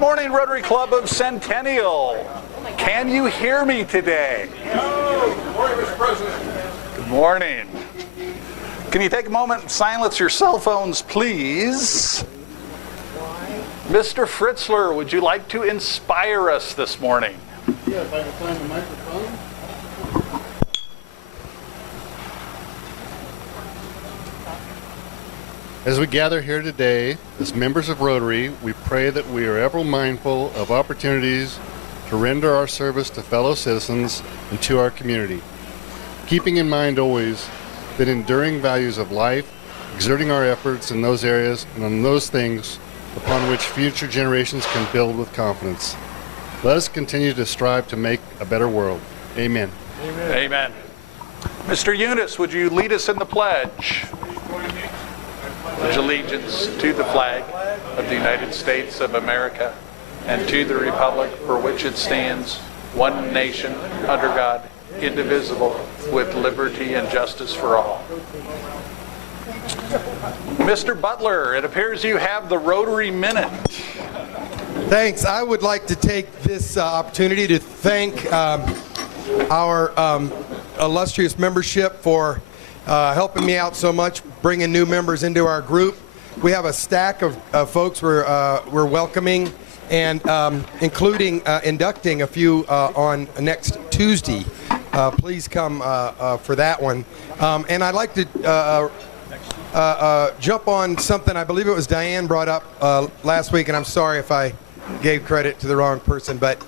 morning, Rotary Club of Centennial. Can you hear me today? Good morning, Mr. President. Good morning. Can you take a moment and silence your cell phones, please? Mr. Fritzler, would you like to inspire us this morning? Yeah, if I can find the microphone. As we gather here today, as members of Rotary, we pray that we are ever mindful of opportunities to render our service to fellow citizens and to our community, keeping in mind always that enduring values of life, exerting our efforts in those areas and on those things upon which future generations can build with confidence. Let us continue to strive to make a better world. Amen. Amen. Amen. Mr. Eunice, would you lead us in the pledge? Pledge allegiance to the flag of the United States of America and to the republic for which it stands, one nation, under God, indivisible, with liberty and justice for all. Mr. Butler, it appears you have the Rotary Minute. Thanks. I would like to take this opportunity to thank our illustrious membership for helping me out so much, bringing new members into our group. We have a stack of folks we're welcoming and including inducting a few on next Tuesday. Please come for that one. And I'd like to jump on something I believe it was Diane brought up last week, and I'm sorry if I gave credit to the wrong person, but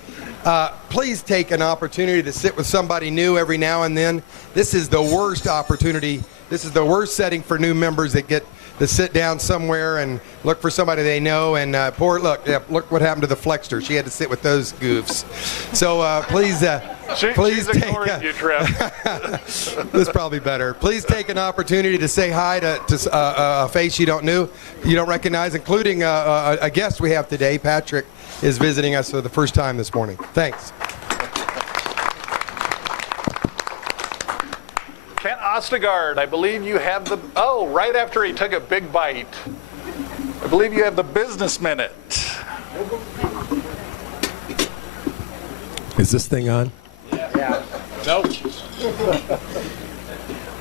please take an opportunity to sit with somebody new every now and then. This is the worst opportunity. This is the worst setting for new members that get to sit down somewhere and look for somebody they know. And look what happened to the Flexter. She had to sit with those goofs. So please She's ignoring you, Trev. This is probably better. Please take an opportunity to say hi to a face you don't recognize, including a guest we have today. Patrick is visiting us for the first time this morning. Thanks. Kent Ostegard, I believe you have right after he took a big bite, I believe you have the business minute. Is this thing on? Yeah. Nope.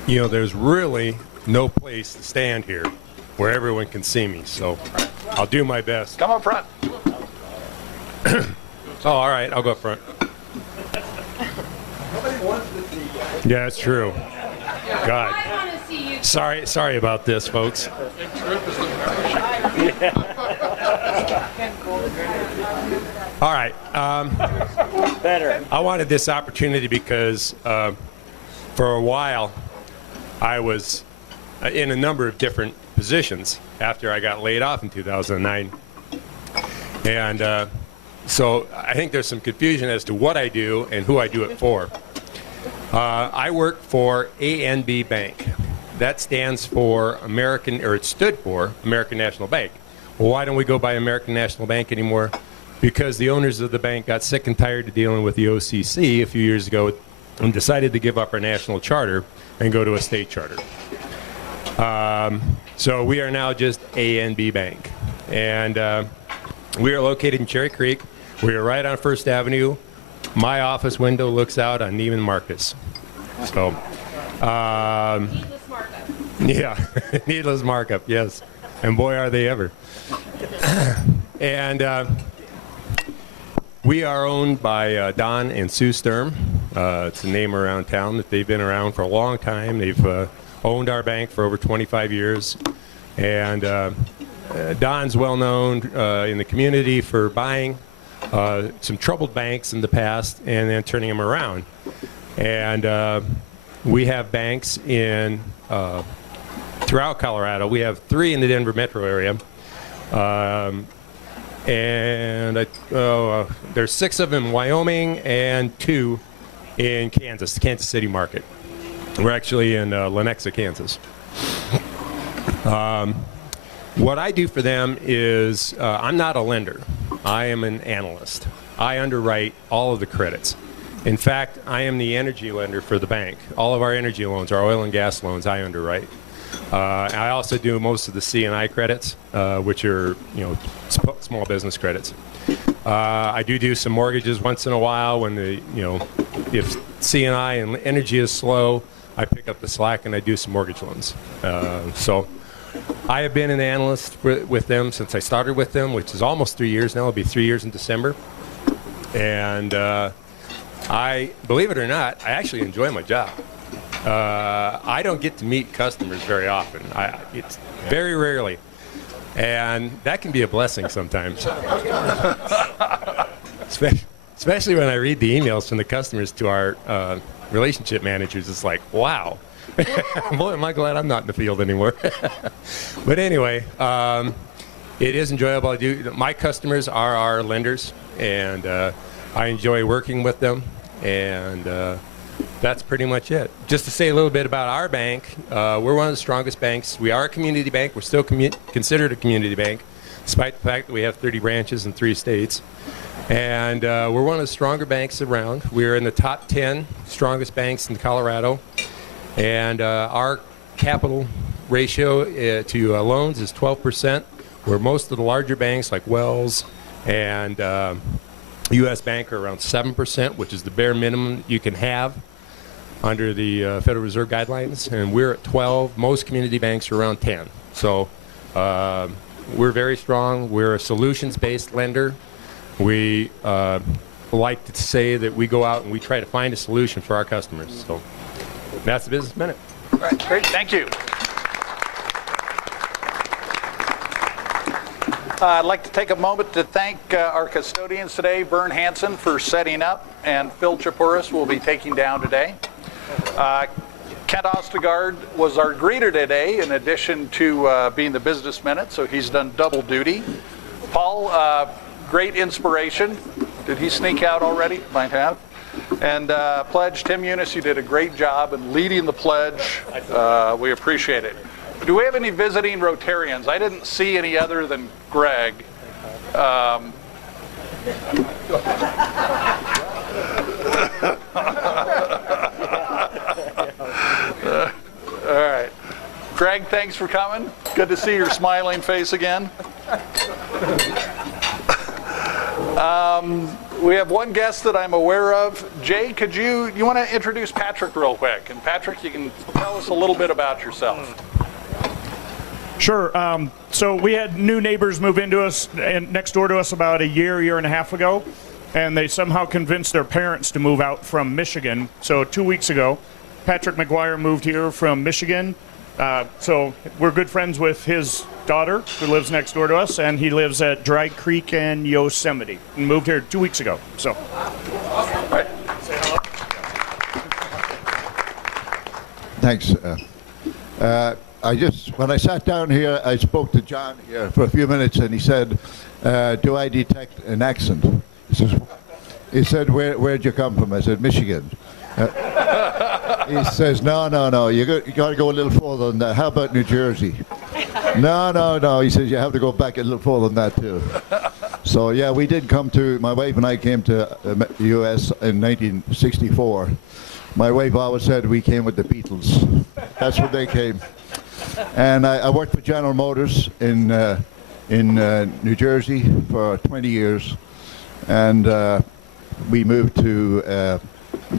You know, there's really no place to stand here where everyone can see me, so I'll do my best. Come up front. Oh, all right, I'll go up front. Yeah, it's true. God. Sorry about this, folks. All right. Better. I wanted this opportunity because for a while I was in a number of different positions after I got laid off in 2009. And so I think there's some confusion as to what I do and who I do it for. I work for ANB Bank. That stands for it stood for American National Bank. Well, why don't we go by American National Bank anymore? Because the owners of the bank got sick and tired of dealing with the OCC a few years ago and decided to give up our national charter and go to a state charter. So we are now just ANB Bank. And we are located in Cherry Creek. We are right on First Avenue. My office window looks out on Neiman Marcus. So, Needless markup. Yeah, needless markup, yes. And boy, are they ever. And we are owned by Don and Sue Sturm. It's a name around town that they've been around for a long time. They've owned our bank for over 25 years. And Don's well known in the community for buying some troubled banks in the past and then turning them around. And we have banks in throughout Colorado. We have 3 in the Denver metro area. And there's 6 of them in Wyoming and 2 in Kansas, the Kansas City market. We're actually in Lenexa, Kansas. What I do for them is I'm not a lender. I am an analyst. I underwrite all of the credits. In fact, I am the energy lender for the bank. All of our energy loans, our oil and gas loans, I underwrite. I also do most of the C&I credits, which are small business credits. I do some mortgages once in a while when if C&I and energy is slow, I pick up the slack and I do some mortgage loans. So I have been an analyst with them since I started with them, which is almost 3 years now. It'll be 3 years in December. And believe it or not, I actually enjoy my job. I don't get to meet customers very often. It's very rarely. And that can be a blessing sometimes. Especially when I read the emails from the customers to our relationship managers. It's like, wow. Boy, am I glad I'm not in the field anymore. But anyway, it is enjoyable. My customers are our lenders, and I enjoy working with them. And that's pretty much it. Just to say a little bit about our bank, we're one of the strongest banks. We are a community bank. We're still considered a community bank, despite the fact that we have 30 branches in 3 states. And we're one of the stronger banks around. We're in the top 10 strongest banks in Colorado. And our capital ratio to loans is 12%, where most of the larger banks like Wells and U.S. Bank are around 7%, which is the bare minimum you can have under the Federal Reserve guidelines. And we're at 12. Most community banks are around 10. So we're very strong. We're a solutions-based lender. We like to say that we go out and we try to find a solution for our customers. So that's the Business Minute. All right, great, thank you. I'd like to take a moment to thank our custodians today, Vern Hansen for setting up, and Phil Chapuris will be taking down today. Kent Ostegard was our greeter today in addition to being the Business Minute, so he's done double duty. Paul, great inspiration. Did he sneak out already? Might have. And Pledge, Tim Eunice, you did a great job in leading the pledge. We appreciate it. Do we have any visiting Rotarians? I didn't see any other than Greg. All right. Greg, thanks for coming. Good to see your smiling face again. We have one guest that I'm aware of. Jay, could you want to introduce Patrick real quick? And Patrick, you can tell us a little bit about yourself. Sure. So we had new neighbors move into us and next door to us about a year and a half ago, and they somehow convinced their parents to move out from Michigan. So 2 weeks ago, Patrick McGuire moved here from Michigan. So we're good friends with his daughter, who lives next door to us, and he lives at Dry Creek and Yosemite, and moved here 2 weeks ago. So. All right. Thanks. When I sat down here, I spoke to John here for a few minutes, and he said, do I detect an accent? He said, where'd you come from? I said, Michigan. He says, no, you got to go a little further than that. How about New Jersey? No. He says, you have to go back a little further than that, too. So, yeah, my wife and I came to the U.S. in 1964. My wife always said we came with the Beatles. That's where they came. And I worked for General Motors in New Jersey for 20 years. And we moved to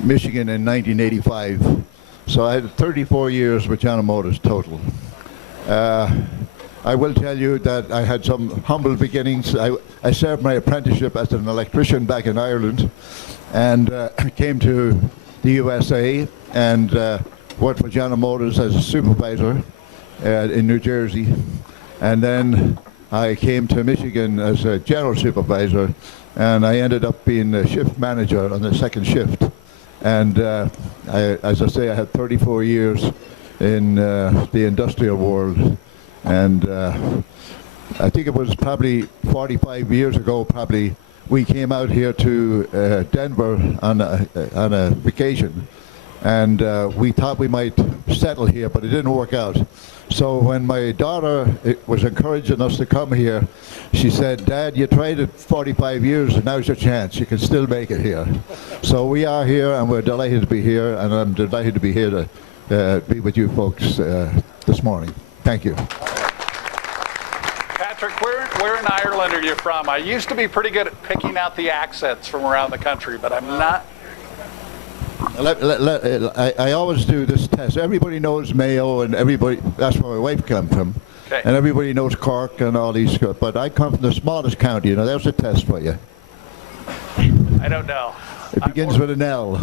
Michigan in 1985. So I had 34 years with General Motors total. I will tell you that I had some humble beginnings. I served my apprenticeship as an electrician back in Ireland, and came to the USA and worked for General Motors as a supervisor in New Jersey. And then I came to Michigan as a general supervisor, and I ended up being a shift manager on the second shift. And as I say, I had 34 years in the industrial world. And I think it was probably 45 years ago, we came out here to Denver on a vacation. And we thought we might settle here, but it didn't work out. So when my daughter was encouraging us to come here, she said, Dad, you tried it 45 years, and now's your chance. You can still make it here. So we are here, and we're delighted to be here, and I'm delighted to be here to be with you folks this morning. Thank you. Patrick, where in Ireland are you from? I used to be pretty good at picking out the accents from around the country, but I'm not. I always do this test. Everybody knows Mayo, and everybody, that's where my wife comes from. Okay. And everybody knows Cork and all these, but I come from the smallest county, you know, there's a test for you. I don't know. It begins with an L.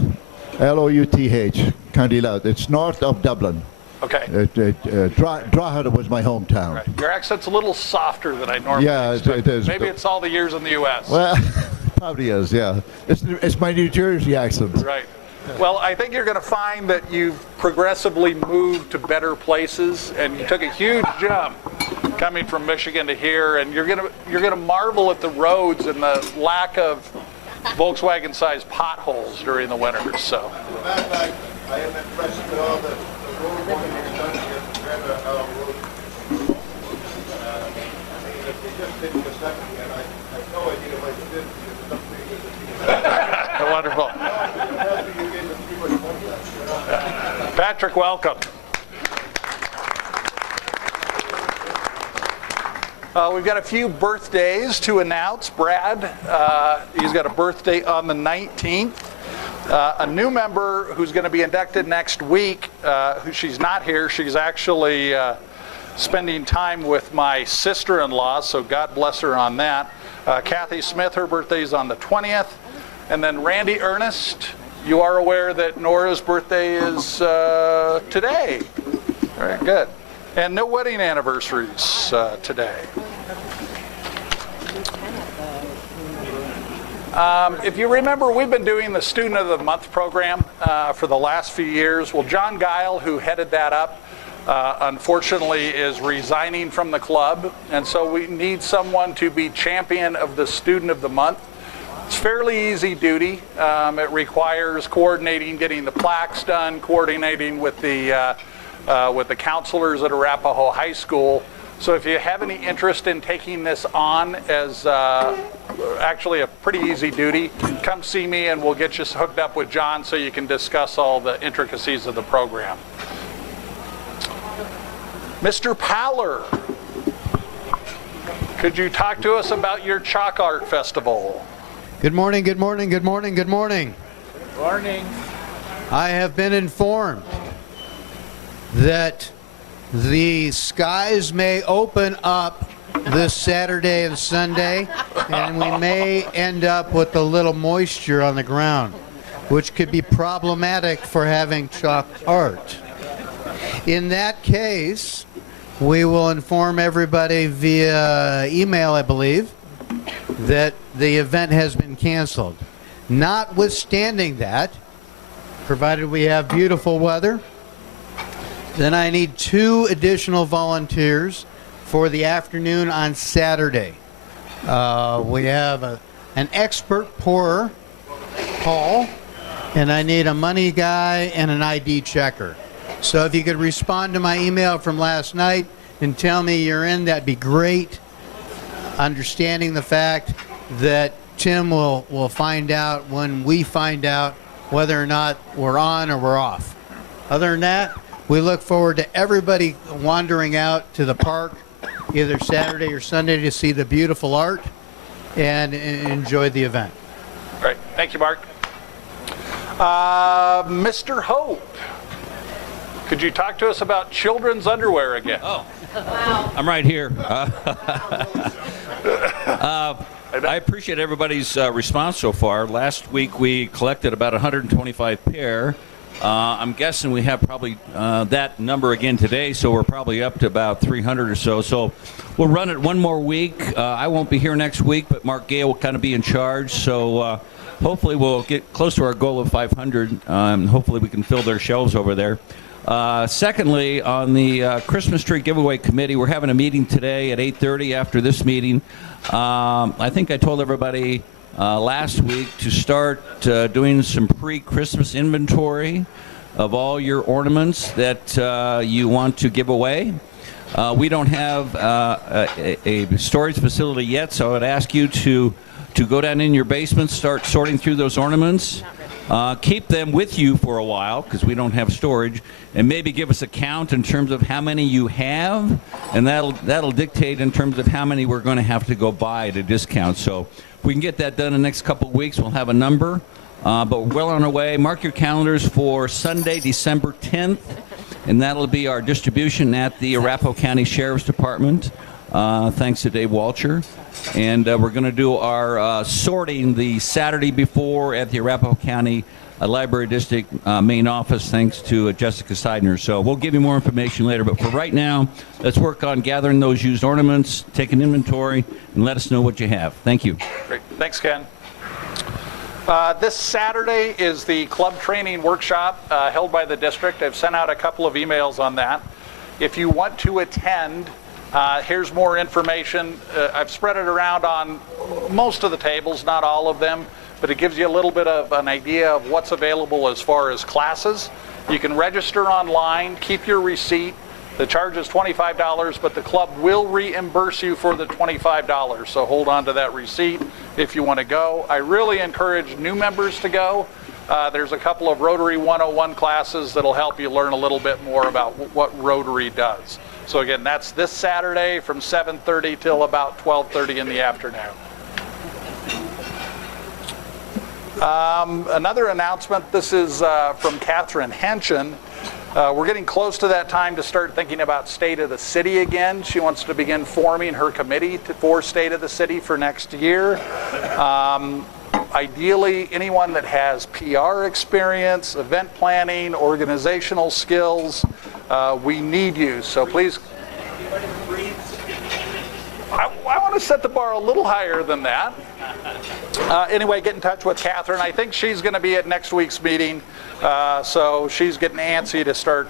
Louth, County Louth. It's north of Dublin. Okay. Drogheda was my hometown. Right. Your accent's a little softer than I normally expect. It is. Maybe it's all the years in the U.S. Well, probably is, yeah. It's my New Jersey accent. Right. Well, I think you're going to find that you've progressively moved to better places, and you took a huge jump coming from Michigan to here, and you're going to marvel at the roads and the lack of Volkswagen-sized potholes during the winters. So. I am impressed with all the road work that's done here compared to our road. If they just didn't accept me, and I have no idea why they didn't, because it's Wonderful. Patrick, welcome. We've got a few birthdays to announce. Brad, he's got a birthday on the 19th. A new member who's going to be inducted next week, she's not here. She's actually spending time with my sister-in-law, so God bless her on that. Kathy Smith, her birthday's on the 20th. And then Randy Ernest, you are aware that Nora's birthday is today. Very good. And no wedding anniversaries today. If you remember, we've been doing the Student of the Month program for the last few years. Well, John Guile, who headed that up, unfortunately is resigning from the club, and so we need someone to be champion of the Student of the Month. It's fairly easy duty. It requires coordinating, getting the plaques done, coordinating with the counselors at Arapahoe High School. So if you have any interest in taking this on as actually a pretty easy duty, come see me and we'll get you hooked up with John so you can discuss all the intricacies of the program. Mr. Paller, could you talk to us about your Chalk Art Festival? Good morning, good morning, good morning, good morning. Good morning. I have been informed that the skies may open up this Saturday and Sunday, and we may end up with a little moisture on the ground, which could be problematic for having chalk art. In that case, we will inform everybody via email, I believe, that the event has been canceled. Notwithstanding that, provided we have beautiful weather, then I need 2 additional volunteers for the afternoon on Saturday. We have an expert pourer, Paul, and I need a money guy and an ID checker. So if you could respond to my email from last night and tell me you're in, that'd be great. Understanding the fact that Tim will find out when we find out whether or not we're on or we're off. Other than that, we look forward to everybody wandering out to the park either Saturday or Sunday to see the beautiful art and enjoy the event. Great. Thank you, Mark. Mr. Hope, could you talk to us about children's underwear again? Oh, wow. I'm right here. I appreciate everybody's response so far. Last week we collected about 125 pair. I'm guessing we have probably that number again today, so we're probably up to about 300 or so. So we'll run it one more week. I won't be here next week, but Mark Gale will kind of be in charge. So hopefully we'll get close to our goal of 500. Hopefully we can fill their shelves over there. Secondly, on the Christmas tree giveaway committee, we're having a meeting today at 8:30 after this meeting. I think I told everybody last week to start doing some pre-Christmas inventory of all your ornaments that you want to give away. We don't have a storage facility yet, so I would ask you to go down in your basement, start sorting through those ornaments. keep them with you for a while because we don't have storage, and maybe give us a count in terms of how many you have, and that'll dictate in terms of how many we're going to have to go buy at a discount. So if we can get that done in the next couple of weeks, we'll have a number. But we're well on our way. Mark your calendars for Sunday, December 10th, and that'll be our distribution at the Arapahoe County Sheriff's Department. Thanks to Dave Walcher. And we're going to do our sorting the Saturday before at the Arapahoe County Library District main office, thanks to Jessica Seidner. So we'll give you more information later. But for right now, let's work on gathering those used ornaments, take an inventory, and let us know what you have. Thank you. Great. Thanks, Ken. This Saturday is the club training workshop held by the district. I've sent out a couple of emails on that. If you want to attend, here's more information. I've spread it around on most of the tables, not all of them, but it gives you a little bit of an idea of what's available as far as classes. You can register online, keep your receipt. The charge is $25, but the club will reimburse you for the $25. So hold on to that receipt if you want to go. I really encourage new members to go. There's a couple of Rotary 101 classes that'll help you learn a little bit more about what Rotary does. So again, that's this Saturday from 7:30 till about 12:30 in the afternoon. Another announcement, this is from Catherine Henshin. We're getting close to that time to start thinking about State of the City again. She wants to begin forming her committee for State of the City for next year. Ideally, anyone that has PR experience, event planning, organizational skills, we need you. So please, I want to set the bar a little higher than that. Anyway, get in touch with Catherine. I think she's going to be at next week's meeting, so she's getting antsy to start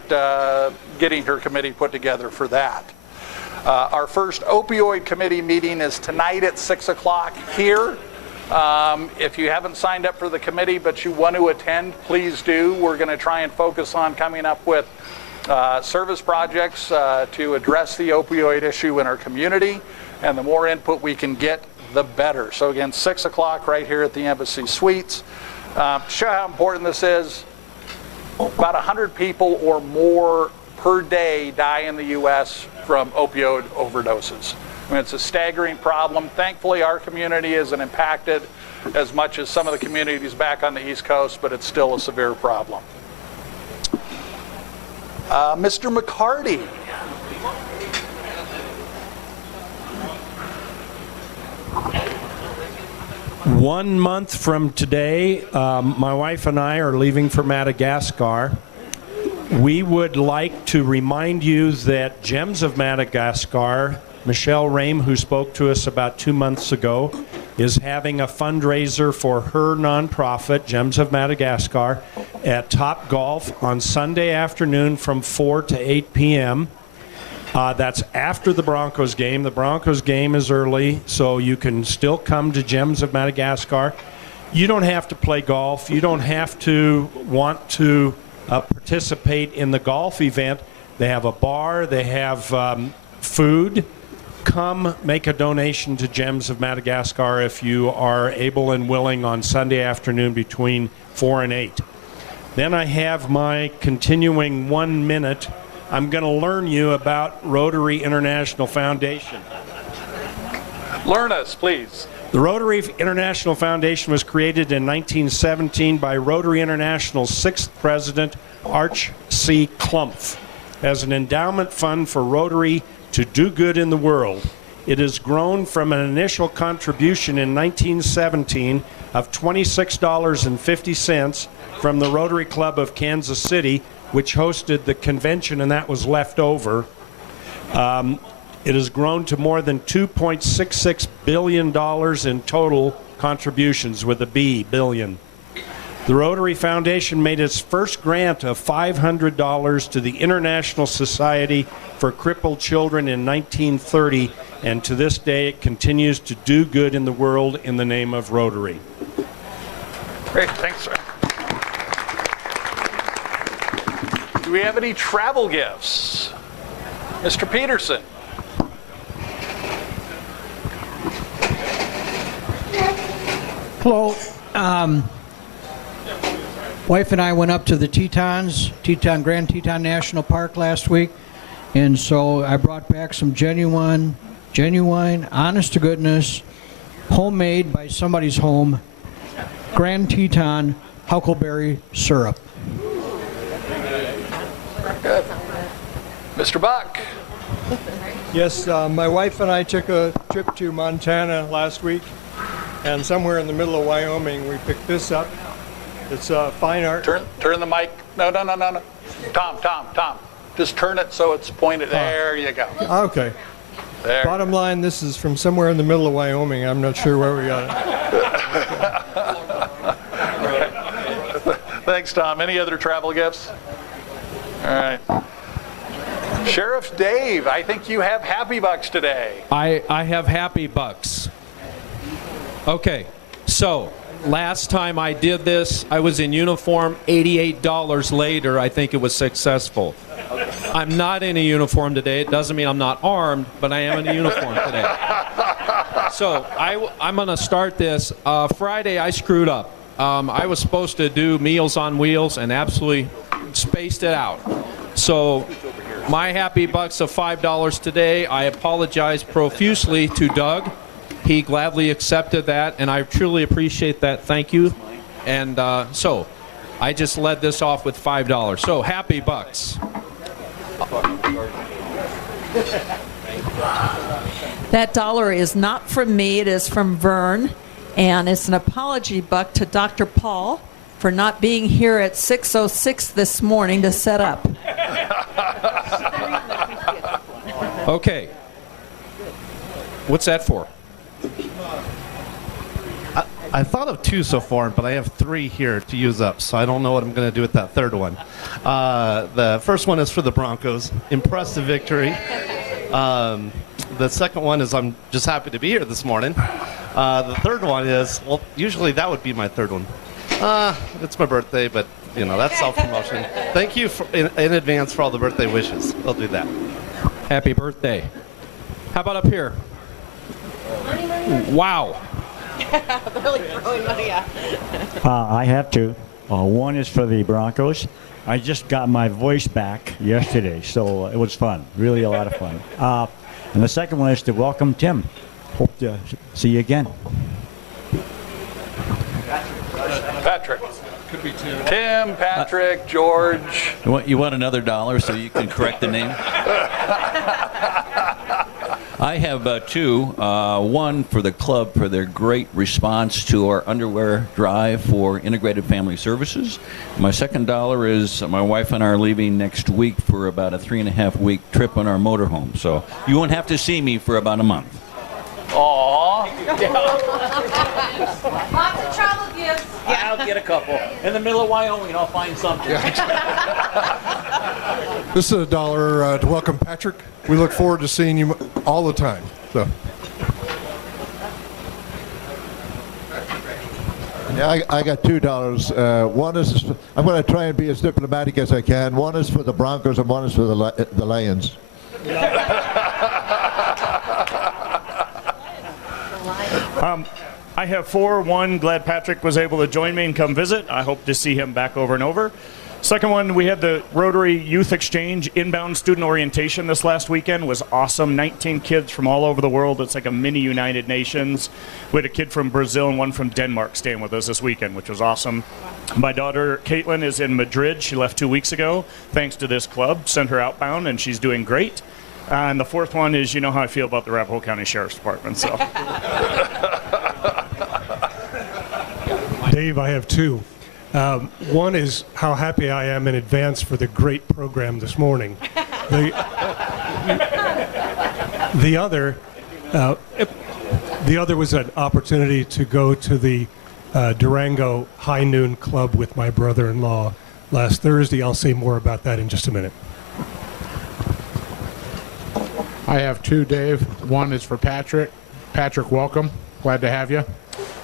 getting her committee put together for that. Our first opioid committee meeting is tonight at 6 o'clock here. If you haven't signed up for the committee but you want to attend, please do. We're going to try and focus on coming up with service projects to address the opioid issue in our community, and the more input we can get, the better. So again, 6 o'clock right here at the Embassy Suites. To show how important this is, about 100 people or more per day die in the U.S. from opioid overdoses. I mean, it's a staggering problem. Thankfully, our community isn't impacted as much as some of the communities back on the East Coast, but it's still a severe problem. Mr. McCarty. One month from today, my wife and I are leaving for Madagascar. We would like to remind you that Gems of Madagascar, Michelle Rame, who spoke to us about 2 months ago, is having a fundraiser for her nonprofit, Gems of Madagascar, at Top Golf on Sunday afternoon from 4 to 8 p.m. That's after the Broncos game. The Broncos game is early, so you can still come to Gems of Madagascar. You don't have to play golf. You don't have to want to participate in the golf event. They have a bar. They have food. Come make a donation to Gems of Madagascar if you are able and willing on Sunday afternoon between 4 and 8. Then I have my continuing 1 minute. I'm going to learn you about Rotary International Foundation. Learn us, please. The Rotary International Foundation was created in 1917 by Rotary International's 6th president, Arch C. Klumpf, as an endowment fund for Rotary to do good in the world. It has grown from an initial contribution in 1917 of $26.50 from the Rotary Club of Kansas City, which hosted the convention, and that was left over. It has grown to more than $2.66 billion in total contributions, with a B, billion. The Rotary Foundation made its first grant of $500 to the International Society for Crippled Children in 1930, and to this day it continues to do good in the world in the name of Rotary. Great, thanks, sir. Do we have any travel gifts? Mr. Peterson. Hello. Wife and I went up to the Grand Teton National Park last week, and so I brought back some genuine, honest to goodness, homemade by somebody's home, Grand Teton huckleberry syrup. Good. Mr. Buck. Yes, my wife and I took a trip to Montana last week, and somewhere in the middle of Wyoming we picked this up. It's fine art. Turn the mic. No. Tom. Just turn it so it's pointed. There you go. Okay. There. Bottom line, this is from somewhere in the middle of Wyoming. I'm not sure where we got it. Thanks, Tom. Any other travel gifts? All right. Sheriff Dave, I think you have Happy Bucks today. I have Happy Bucks. Okay, so last time I did this, I was in uniform. $88 later, I think it was successful. I'm not in a uniform today. It doesn't mean I'm not armed, but I am in a uniform today. So I'm going to start this. Friday, I screwed up. I was supposed to do Meals on Wheels and absolutely spaced it out. So my Happy Bucks of $5 today. I apologize profusely to Doug. He gladly accepted that, and I truly appreciate that. Thank you. And so I just led this off with $5. So Happy Bucks. That dollar is not from me. It is from Vern, and it's an apology buck to Dr. Paul for not being here at 6:06 this morning to set up. Okay. What's that for? I thought of two so far, but I have three here to use up, so I don't know what I'm going to do with that third one. The first one is for the Broncos. Impressive victory. The second one is I'm just happy to be here this morning. The third one is, well, usually that would be my third one. It's my birthday, but, you know, that's self-promotion. Thank you in advance for all the birthday wishes. I'll do that. Happy birthday. How about up here? Wow. Really throwing money out. I have two. One is for the Broncos. I just got my voice back yesterday, so it was fun. Really a lot of fun. And the second one is to welcome Tim. Hope to see you again. Patrick. Could be Tim. Tim, Patrick, George. You want another dollar so you can correct the name? I have two. One for the club for their great response to our underwear drive for Integrated Family Services. My second dollar is my wife and I are leaving next week for about a 3.5-week trip on our motorhome. So you won't have to see me for about a month. Aww. Lots of travel gifts. Yeah, I'll get a couple. In the middle of Wyoming, I'll find something. This is $1 to welcome Patrick. We look forward to seeing you all the time. So. Yeah, I got $2. One is, I'm going to try and be as diplomatic as I can. One is for the Broncos and one is for the Lions. I have four. One, glad Patrick was able to join me and come visit. I hope to see him back over and over. Second one, we had the Rotary Youth Exchange inbound student orientation this last weekend. Was awesome. 19 kids from all over the world. It's like a mini United Nations. We had a kid from Brazil and one from Denmark staying with us this weekend, which was awesome. My daughter, Caitlin, is in Madrid. She left 2 weeks ago. Thanks to this club. Sent her outbound, and she's doing great. And the fourth one is, you know how I feel about the Arapahoe County Sheriff's Department. So. Dave, I have two. One is how happy I am in advance for the great program this morning. The other was an opportunity to go to the Durango High Noon Club with my brother-in-law last Thursday. I'll say more about that in just a minute. I have two, Dave. One is for Patrick. Patrick, welcome. Glad to have you.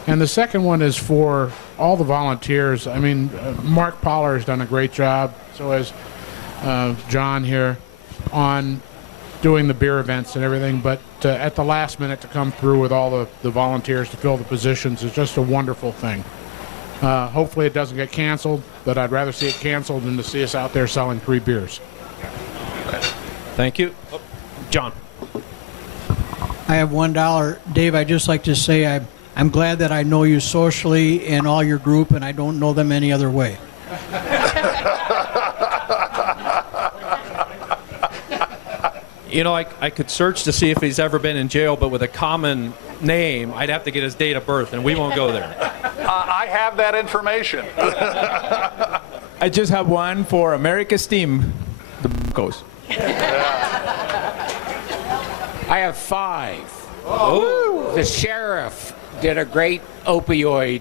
And the second one is for all the volunteers. I mean, Mark Poller has done a great job, so has John here, on doing the beer events and everything. But at the last minute to come through with all the volunteers to fill the positions is just a wonderful thing. Hopefully it doesn't get canceled, but I'd rather see it canceled than to see us out there selling free beers. Thank you. Oh, John. I have $1. Dave, I'd just like to say I'm glad that I know you socially and all your group, and I don't know them any other way. You know, I could search to see if he's ever been in jail, but with a common name, I'd have to get his date of birth, and we won't go there. I have that information. I just have one for America's team, the Broncos. I have 5. Oh. The sheriff did a great opioid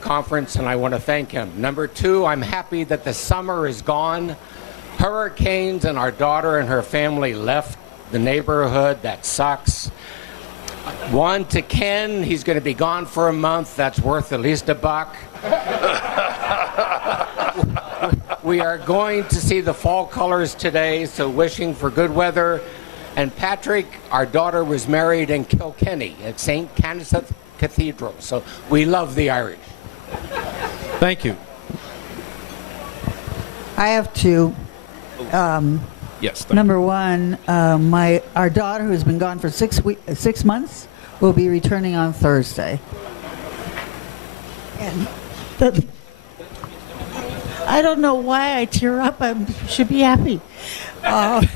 conference, and I want to thank him. Number 2, I'm happy that the summer is gone. Hurricanes and our daughter and her family left the neighborhood. That sucks. 1 to Ken, he's going to be gone for a month. That's worth at least $1. We are going to see the fall colors today, so wishing for good weather. And Patrick, our daughter was married in Kilkenny at St. Canice Cathedral, so we love the Irish. Thank you. I have 2. Yes. Number 1, our daughter, who's been gone for 6 months, will be returning on Thursday. And I don't know why I tear up. I should be happy. Of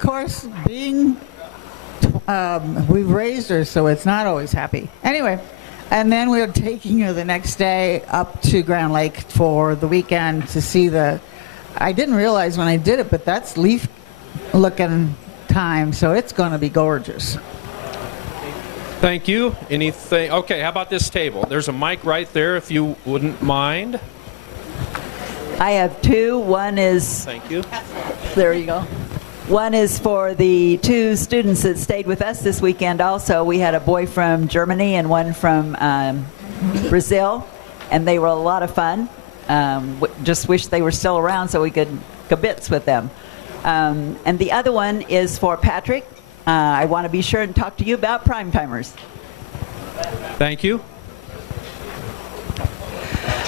course, we've raised her, so it's not always happy. Anyway, and then we're taking her the next day up to Grand Lake for the weekend to see I didn't realize when I did it, but that's leaf-looking time, so it's going to be gorgeous. Thank you. Anything? Okay, how about this table? There's a mic right there, if you wouldn't mind. I have 2. One is... Thank you. There you go. One is for the 2 students that stayed with us this weekend also. We had a boy from Germany and one from Brazil, and they were a lot of fun. Just wish they were still around so we could kibitz with them. And the other one is for Patrick. I want to be sure and talk to you about prime timers. Thank you.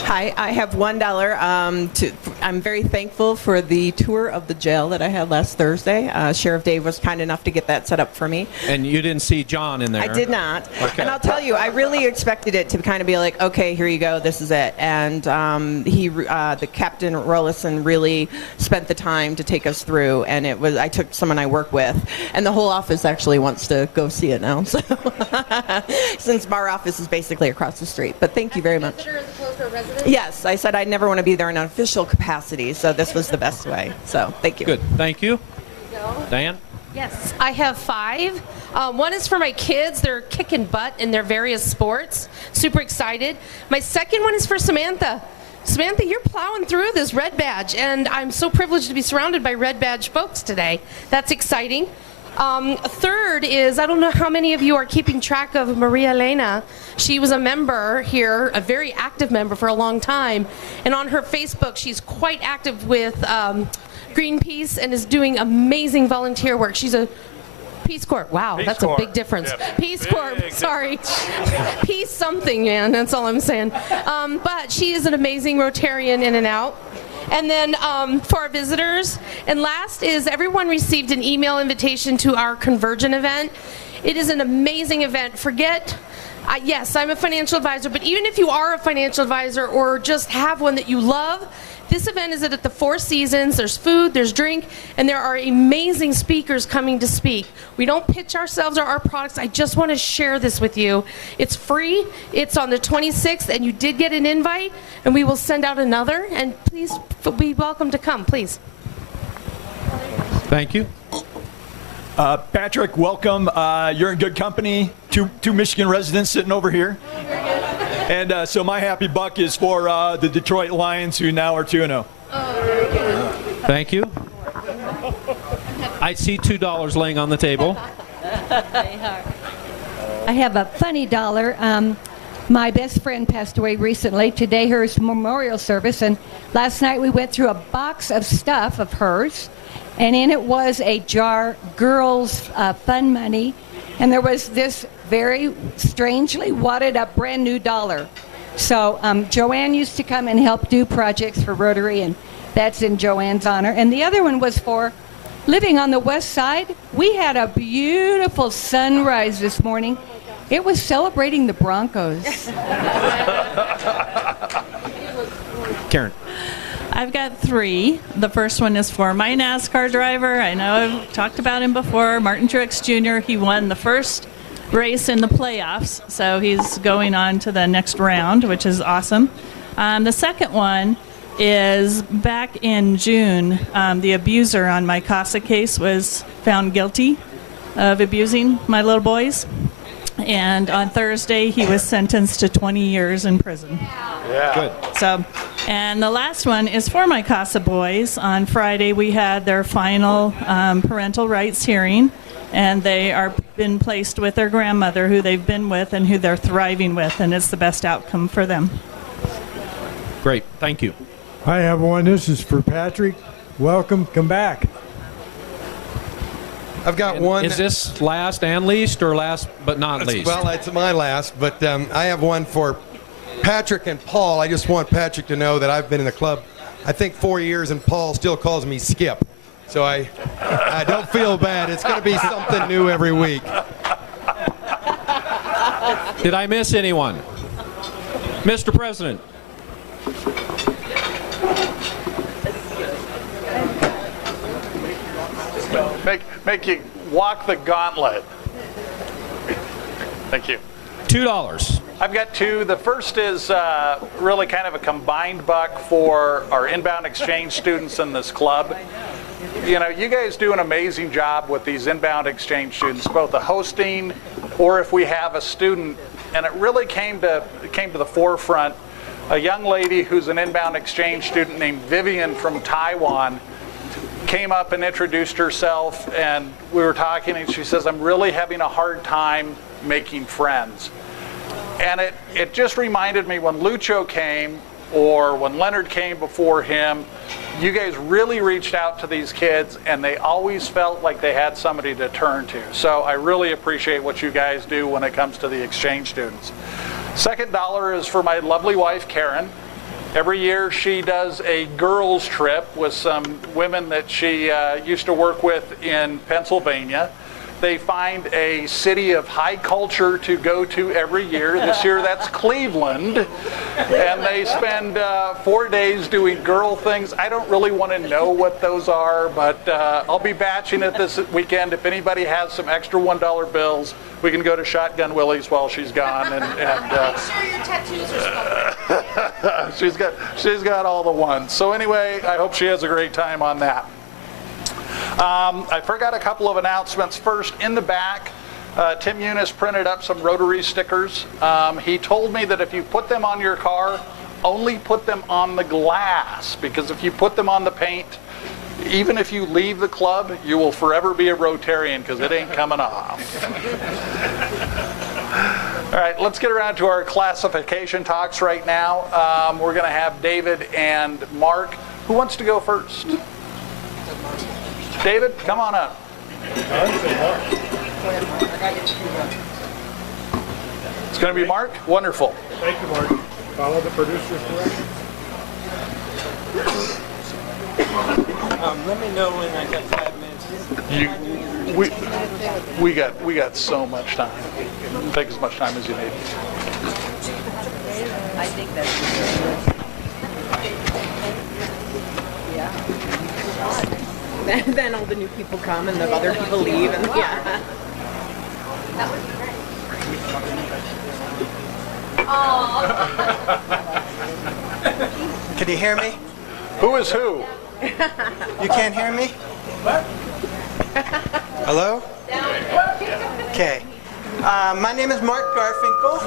Hi, I have $1. I'm very thankful for the tour of the jail that I had last Thursday. Sheriff Dave was kind enough to get that set up for me. And you didn't see John in there? I did not. Okay. And I'll tell you, I really expected it to kind of be like, okay, here you go, this is it. And the Captain Rollison really spent the time to take us through, and I took someone I work with, and the whole office actually wants to go see it now. So since our office is basically across the street. But thank you very much. Yes, I said I'd never want to be there in an official capacity, so this was the best way. So, thank you. Good. Thank you. Diane? Yes, I have 5. One is for my kids. They're kicking butt in their various sports. Super excited. My second one is for Samantha. Samantha, you're plowing through this red badge, and I'm so privileged to be surrounded by red badge folks today. That's exciting. Third is, I don't know how many of you are keeping track of Maria Elena. She was a member here, a very active member for a long time. And on her Facebook, she's quite active with Greenpeace and is doing amazing volunteer work. She's a Peace Corps. Wow, Peace that's Corps. a big difference. Yeah. Peace Corps, sorry. Peace something, man, that's all I'm saying. But she is an amazing Rotarian in and out. And then for our visitors, and last is everyone received an email invitation to our Convergent event. It is an amazing event. Yes, I'm a financial advisor, but even if you are a financial advisor or just have one that you love, this event is at the Four Seasons. There's food, there's drink, and there are amazing speakers coming to speak. We don't pitch ourselves or our products. I just want to share this with you. It's free. It's on the 26th, and you did get an invite, and we will send out another. And please be welcome to come, please. Thank you. Patrick, welcome. You're in good company. Two Michigan residents sitting over here. And so my happy buck is for the Detroit Lions, who now are 2-0. Thank you. I see $2 laying on the table. I have a funny dollar. My best friend passed away recently. Today, her memorial service, and last night we went through a box of stuff of hers, and in it was a jar, girls' fun money, and there was this very strangely wadded up brand new dollar. So Joanne used to come and help do projects for Rotary, and that's in Joanne's honor. And the other one was for living on the west side. We had a beautiful sunrise this morning. It was celebrating the Broncos. Karen. I've got 3. The first one is for my NASCAR driver. I know I've talked about him before, Martin Truex Jr. He won the first race in the playoffs, so he's going on to the next round, which is awesome. The second one is back in June, the abuser on my CASA case was found guilty of abusing my little boys. And on Thursday, he was sentenced to 20 years in prison. Yeah. Good. So, and the last one is for my CASA boys. On Friday, we had their final parental rights hearing, and they are been placed with their grandmother, who they've been with and who they're thriving with, and it's the best outcome for them. Great. Thank you. I have one. This is for Patrick. Welcome. Come back. I've got one. Is this last and least, or last but not least? Well, it's my last, but I have one for Patrick and Paul. I just want Patrick to know that I've been in the club, I think 4 years, and Paul still calls me Skip. So I don't feel bad. It's going to be something new every week. Did I miss anyone? Mr. President. Make you walk the gauntlet. Thank you. $2. I've got 2. The first is really kind of a combined buck for our inbound exchange students in this club. You know, you guys do an amazing job with these inbound exchange students, both the hosting or if we have a student. And it really came to the forefront. A young lady who's an inbound exchange student named Vivian from Taiwan came up and introduced herself, and we were talking, and she says, I'm really having a hard time making friends. And it just reminded me when Lucho came, or when Leonard came before him, you guys really reached out to these kids, and they always felt like they had somebody to turn to. So I really appreciate what you guys do when it comes to the exchange students. Second dollar is for my lovely wife, Karen. Every year she does a girls trip with some women that she used to work with in Pennsylvania. They find a city of high culture to go to every year. This year that's Cleveland. And they spend 4 days doing girl things. I don't really want to know what those are, but I'll be batching it this weekend. If anybody has some extra $1 bills, we can go to Shotgun Willie's while she's gone. And sure your tattoos are spoken. she's got all the ones. So anyway, I hope she has a great time on that. I forgot a couple of announcements. First, in the back, Tim Eunice printed up some Rotary stickers. He told me that if you put them on your car, only put them on the glass, because if you put them on the paint, even if you leave the club, you will forever be a Rotarian, because it ain't coming off. All right, let's get around to our classification talks right now. We're going to have David and Mark. Who wants to go first? David, come on up. It's going to be Mark? Wonderful. Thank you, Mark. Follow the producer's directions. Let me know when I got 5 minutes. We got so much time. Take as much time as you need. I think that's Then all the new people come and the other people leave, and yeah. Can you hear me? Who is who? You can't hear me? Hello? Okay. My name is Mark Garfinkel,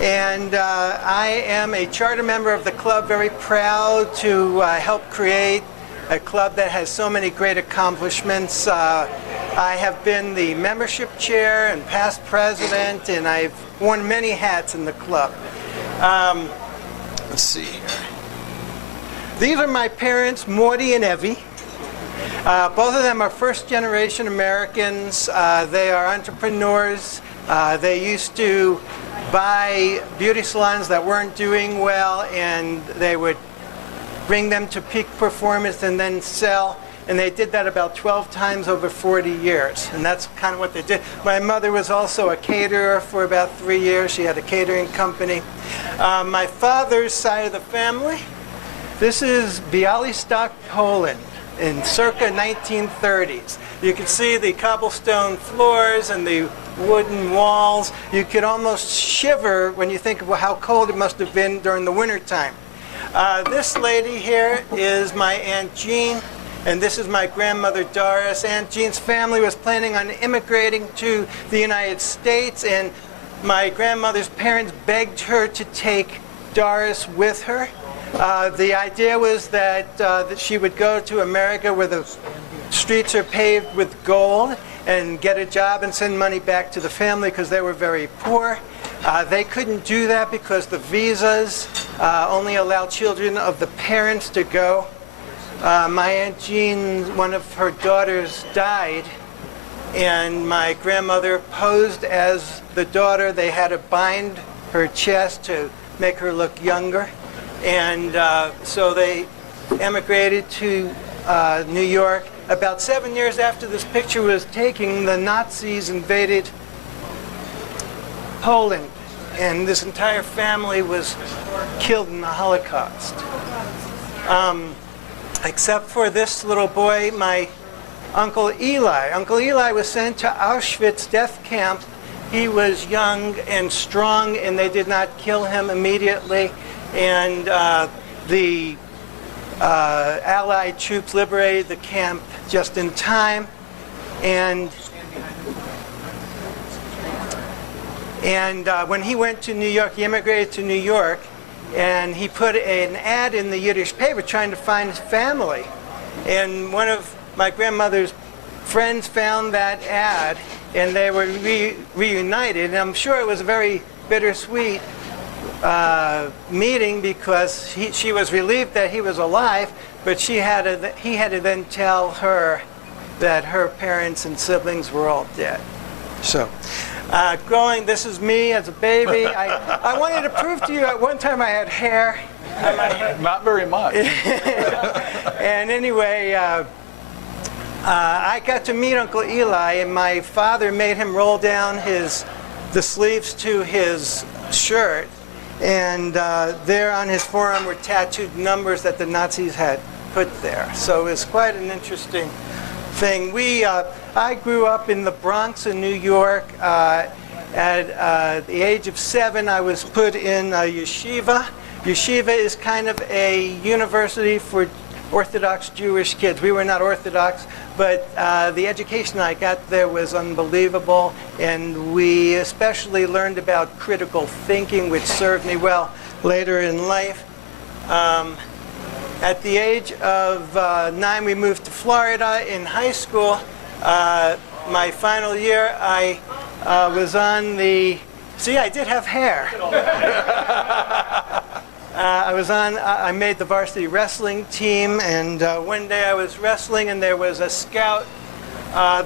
and I am a charter member of the club, very proud to help create a club that has so many great accomplishments. I have been the membership chair and past president, and I've worn many hats in the club. Let's see here. These are my parents, Morty and Evie. Both of them are first-generation Americans. They are entrepreneurs. They used to buy beauty salons that weren't doing well, and they would bring them to peak performance and then sell. And they did that about 12 times over 40 years. And that's kind of what they did. My mother was also a caterer for about 3 years. She had a catering company. My father's side of the family, this is Białystok, Poland, in circa 1930s. You can see the cobblestone floors and the wooden walls. You could almost shiver when you think of how cold it must have been during the wintertime. This lady here is my Aunt Jean, and this is my grandmother Doris. Aunt Jean's family was planning on immigrating to the United States, and my grandmother's parents begged her to take Doris with her. The idea was that she would go to America where the streets are paved with gold and get a job and send money back to the family because they were very poor. They couldn't do that because the visas only allow children of the parents to go. My Aunt Jean, one of her daughters died, and my grandmother posed as the daughter. They had to bind her chest to make her look younger. And so they emigrated to New York. About 7 years after this picture was taken, the Nazis invaded Poland, and this entire family was killed in the Holocaust. Except for this little boy, my Uncle Eli. Uncle Eli was sent to Auschwitz death camp. He was young and strong, and they did not kill him immediately. And the Allied troops liberated the camp just in time. And when he went to New York, he immigrated to New York, and he put an ad in the Yiddish paper trying to find his family. And one of my grandmother's friends found that ad, and they were reunited. And I'm sure it was a very bittersweet meeting because she was relieved that he was alive, but he had to then tell her that her parents and siblings were all dead. So, this is me as a baby. I wanted to prove to you at one time I had hair. Not very much. And anyway, I got to meet Uncle Eli, and my father made him roll down the sleeves to his shirt, and there on his forearm were tattooed numbers that the Nazis had put there. So it was quite an interesting thing. I grew up in the Bronx in New York. At the age of 7, I was put in a yeshiva. Yeshiva is kind of a university for Orthodox Jewish kids. We were not Orthodox, but the education I got there was unbelievable, and we especially learned about critical thinking, which served me well later in life. At the age of 9, we moved to Florida. In high school, my final year, I was on the... See, I did have hair. I made the varsity wrestling team, and one day I was wrestling, and there was a scout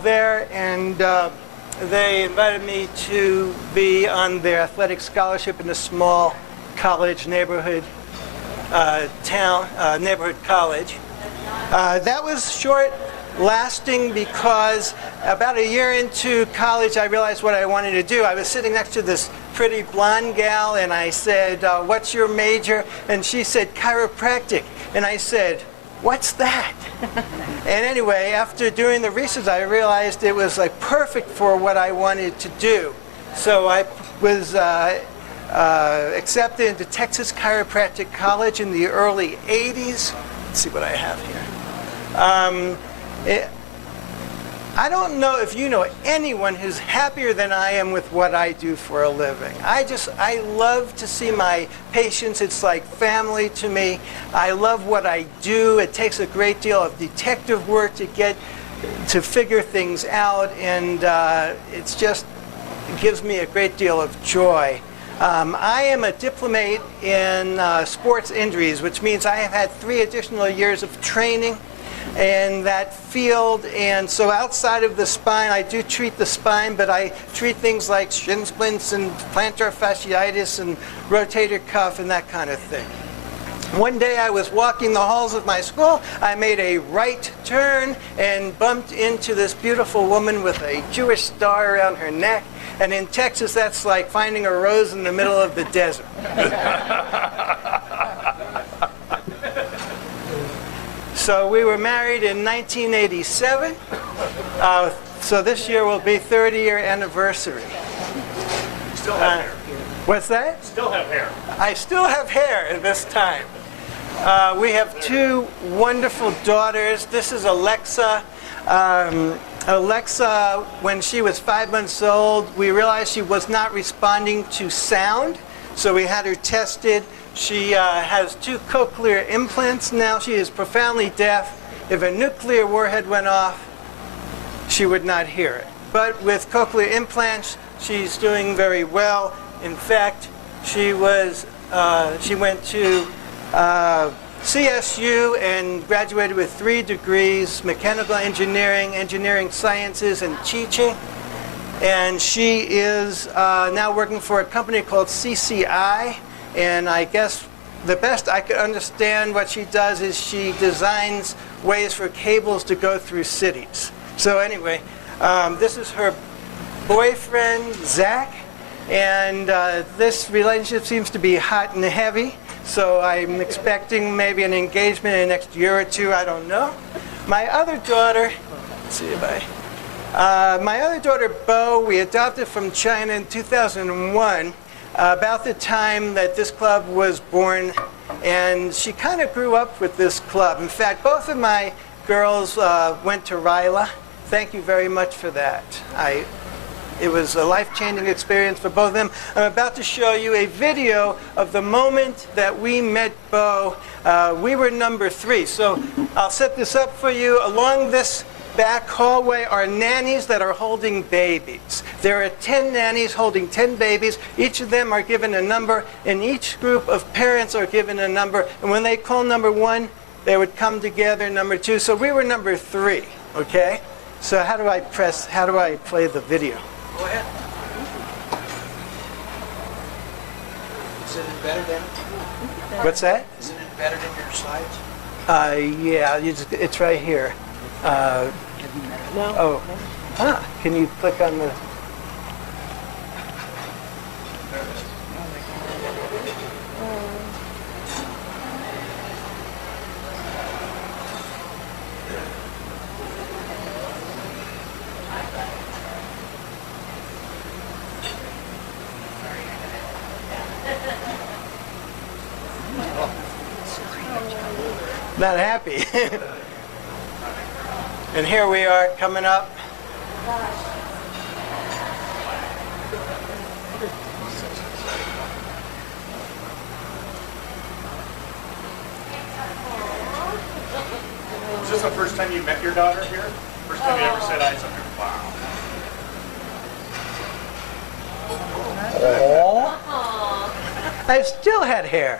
there, and they invited me to be on their athletic scholarship in a small college neighborhood neighborhood college. That was short-lasting because about a year into college, I realized what I wanted to do. I was sitting next to this pretty blonde gal, and I said, "What's your major?" And she said, "Chiropractic." And I said, "What's that?" And anyway, after doing the research, I realized it was like perfect for what I wanted to do. So I was accepted into Texas Chiropractic College in the early 80s. Let's see what I have here. I don't know if you know anyone who's happier than I am with what I do for a living. I love to see my patients. It's like family to me. I love what I do. It takes a great deal of detective work to figure things out, and it gives me a great deal of joy. I am a diplomate in sports injuries, which means I have had 3 additional years of training. in that field. And so outside of the spine, I do treat the spine, but I treat things like shin splints and plantar fasciitis and rotator cuff and that kind of thing. One day I was walking the halls of my school. I made a right turn and bumped into this beautiful woman with a Jewish star around her neck. And in Texas, that's like finding a rose in the middle of the desert. So we were married in 1987. So this year will be 30-year anniversary. Still have hair. What's that? Still have hair. I still have hair at this time. We have two wonderful daughters. This is Alexa. Alexa, when she was 5 months old, we realized she was not responding to sound, so we had her tested. She has 2 cochlear implants now. She is profoundly deaf. If a nuclear warhead went off, she would not hear it. But with cochlear implants, she's doing very well. In fact, she went to CSU and graduated with 3 degrees, mechanical engineering, engineering sciences, and teaching. And she is now working for a company called CCI. And I guess the best I could understand what she does is she designs ways for cables to go through cities. So anyway, this is her boyfriend, Zach. And this relationship seems to be hot and heavy. So I'm expecting maybe an engagement in the next year or 2. I don't know. My other daughter, let's see if my other daughter, Bo, we adopted from China in 2001, about the time that this club was born. And she kind of grew up with this club. In fact, both of my girls went to RILA. Thank you very much for that. It was a life-changing experience for both of them. I'm about to show you a video of the moment that we met Bo. We were number 3. So I'll set this up for you. Along this back hallway are nannies that are holding babies. There are 10 nannies holding 10 babies. Each of them are given a number, and each group of parents are given a number. And when they call number 1, they would come together, number 2. So we were number 3, okay? So how do I play the video? Go ahead. Is it embedded in? What's that? Is it embedded in your slides? Yeah, it's right here. No. Oh. Ah, can you click on the... Not happy. And here we are coming up. Is this the first time you met your daughter here? First time you ever set eyes on her? Wow. Oh. I still had hair.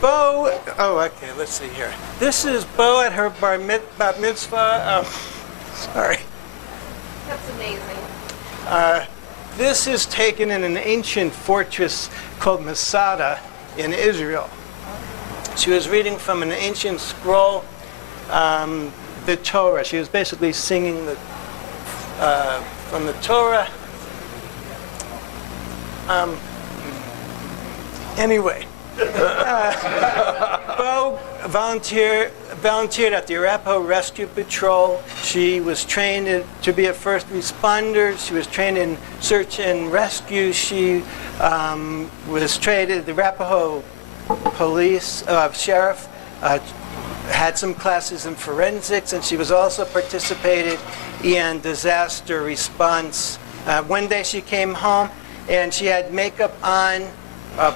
Bo, okay, let's see here. This is Bo at her bat mitzvah. Sorry. That's amazing. This is taken in an ancient fortress called Masada in Israel. She was reading from an ancient scroll, the Torah. She was basically singing from the Torah. Anyway, Bo volunteered at the Arapaho Rescue Patrol. She was trained to be a first responder. She was trained in search and rescue. She was trained at the Arapaho Police Sheriff. Had some classes in forensics, and she was also participated in disaster response. One day she came home, and she had makeup on,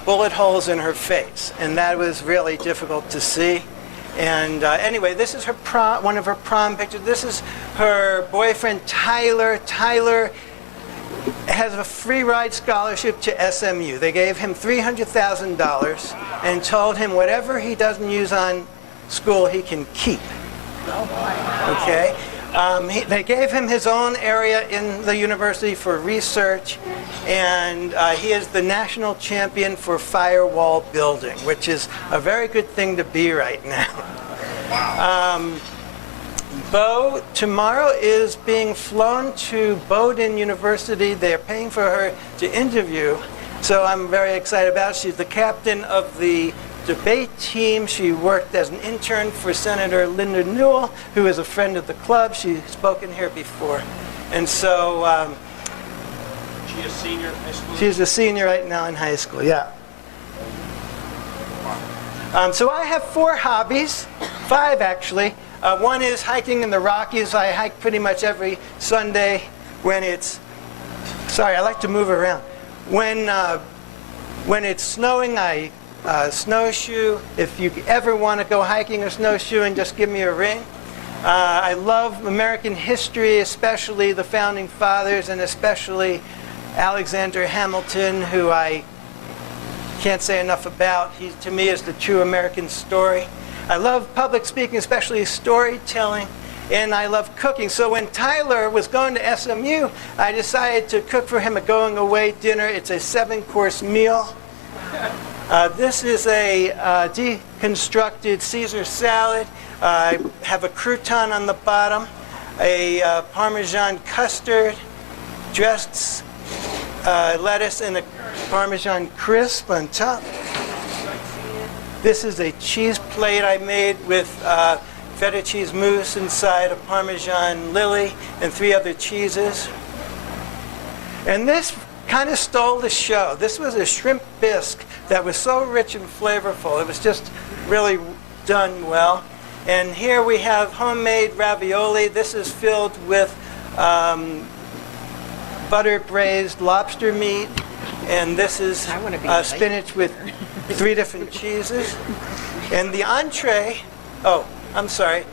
bullet holes in her face, and that was really difficult to see. And anyway, this is her one of her prom pictures. This is her boyfriend, Tyler. Tyler has a free ride scholarship to SMU. They gave him $300,000 and told him whatever he doesn't use on school, he can keep. Okay? They gave him his own area in the university for research, and he is the national champion for firewall building, which is a very good thing to be right now. Bo tomorrow is being flown to Bowdoin University. They're paying for her to interview, so I'm very excited about it. She's the captain of the debate team. She worked as an intern for Senator Linda Newell, who is a friend of the club. She's spoken here before. And so She's a senior in high school? she's a senior right now in high school, yeah. So I have 4 hobbies, 5 actually. One is hiking in the Rockies. I hike pretty much every Sunday when it's, sorry, I like to move around. When it's snowing, I snowshoe. If you ever want to go hiking or snowshoeing, just give me a ring. I love American history, especially the Founding Fathers, and especially Alexander Hamilton, who I can't say enough about. He, to me, is the true American story. I love public speaking, especially storytelling, and I love cooking. So when Tyler was going to SMU, I decided to cook for him a going-away dinner. It's a 7-course meal. This is a deconstructed Caesar salad. I have a crouton on the bottom, a Parmesan custard, dressed lettuce, and a Parmesan crisp on top. This is a cheese plate I made with feta cheese mousse inside, a Parmesan lily, and 3 other cheeses. And this kind of stole the show. This was a shrimp bisque that was so rich and flavorful. It was just really done well. And here we have homemade ravioli. This is filled with butter braised lobster meat. And this is spinach with 3 different cheeses. And the entree, oh, I'm sorry.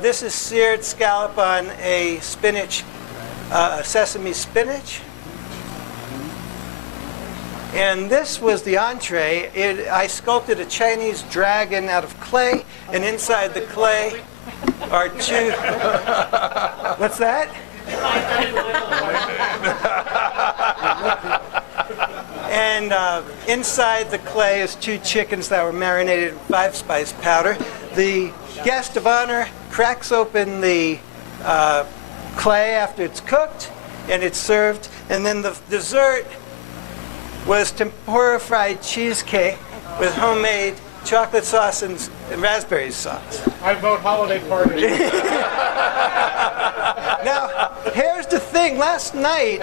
This is seared scallop on a spinach, sesame spinach. And this was the entree. I sculpted a Chinese dragon out of clay, and inside the clay are 2... What's that? And inside the clay is 2 chickens that were marinated in 5-spice powder. The guest of honor cracks open the clay after it's cooked, and it's served. And then the dessert was tempura fried cheesecake with homemade chocolate sauce and raspberry sauce. I vote holiday party. Now, here's the thing. Last night,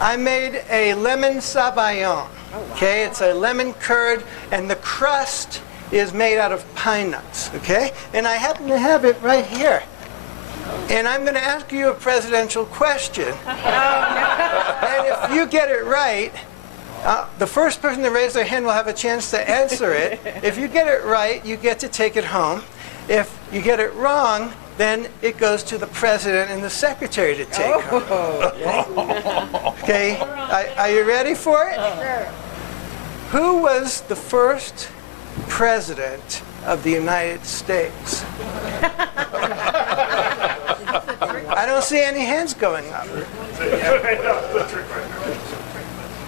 I made a lemon sabayon. Okay, it's a lemon curd, and the crust is made out of pine nuts. Okay, and I happen to have it right here. And I'm going to ask you a presidential question. And if you get it right, the first person to raise their hand will have a chance to answer it. If you get it right, you get to take it home. If you get it wrong, then it goes to the president and the secretary to take home. Okay, are you ready for it? Sure. Who was the first president of the United States? I don't see any hands going up.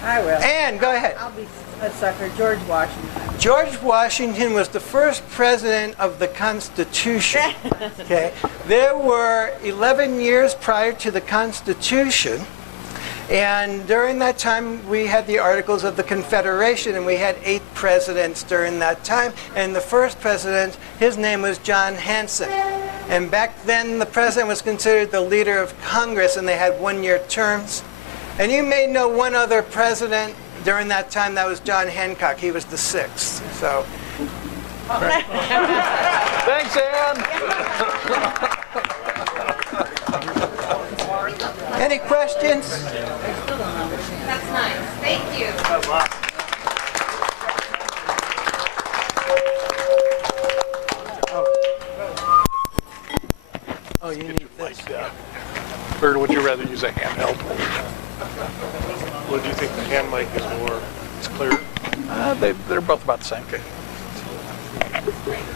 I will. Ann, go ahead. I'll be a sucker. George Washington. George Washington was the first president of the Constitution. Okay, there were 11 years prior to the Constitution, and during that time we had the Articles of the Confederation, and we had 8 presidents during that time. And the first president, his name was John Hanson. And back then the president was considered the leader of Congress, and they had 1-year terms. And you may know one other president during that time. That was John Hancock. He was the 6th. So. Thanks, Ann. Any questions? That's nice. Thank you. Oh, you need this. Or would you rather use a handheld? Well, do you think the hand mic is more, it's clearer? They're both about the same. Okay.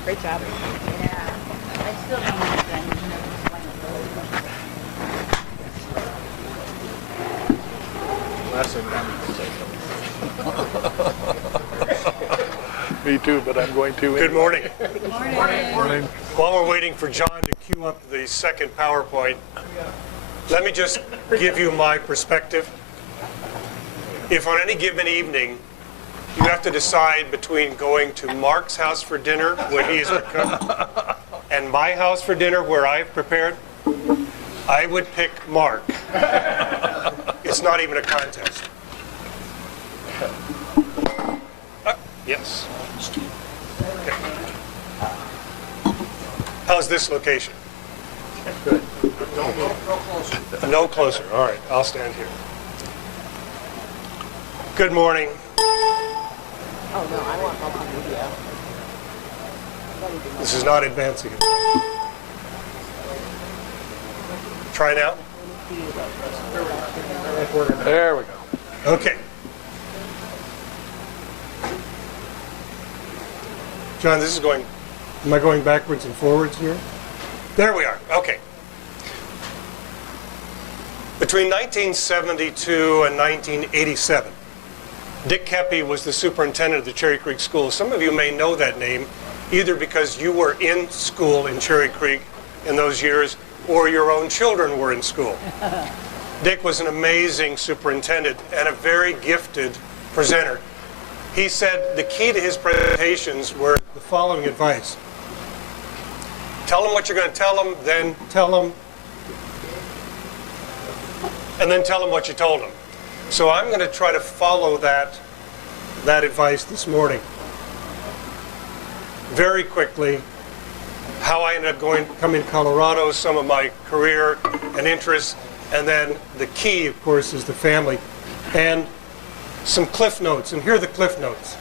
Great job. Yeah. I still don't understand. Last thing Me too, but I'm going to. Good morning. Good morning. Morning. While we're waiting for John to queue up the second PowerPoint, let me just give you my perspective. If on any given evening you have to decide between going to Mark's house for dinner when he is the cook and my house for dinner where I've prepared, I would pick Mark. It's not even a contest. Yes. Okay. How's this location? Good. No closer. All right, I'll stand here. Good morning. Oh, no, I want multimedia. This is not advancing. Try now. There we go. Okay. John, this is going, am I going backwards and forwards here? There we are. Okay. Between 1972 and 1987, Dick Keppy was the superintendent of the Cherry Creek School. Some of you may know that name either because you were in school in Cherry Creek in those years or your own children were in school. Dick was an amazing superintendent and a very gifted presenter. He said the key to his presentations were the following advice. Tell them what you're going to tell them, then tell them, and then tell them what you told them. So I'm going to try to follow that advice this morning. Very quickly, how I ended up coming to Colorado, some of my career and interests, and then the key, of course, is the family. And some cliff notes, and here are the cliff notes.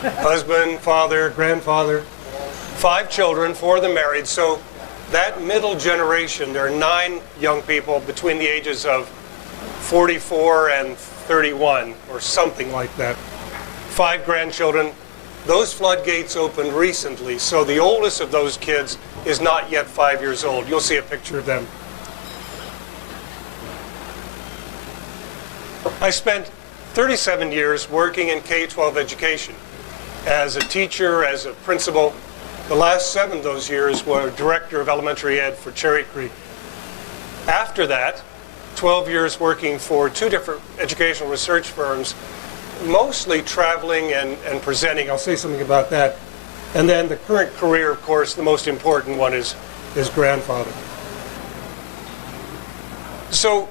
Husband, father, grandfather, 5 children, 4 of them married. So that middle generation, there are 9 young people between the ages of 44 and 31, or something like that. 5 grandchildren. Those floodgates opened recently, so the oldest of those kids is not yet 5 years old. You'll see a picture of them. I spent 37 years working in K-12 education as a teacher, as a principal. The last 7 of those years were director of elementary ed for Cherry Creek. After that, 12 years working for 2 different educational research firms, mostly traveling and presenting. I'll say something about that. And then the current career, of course, the most important one is grandfather. So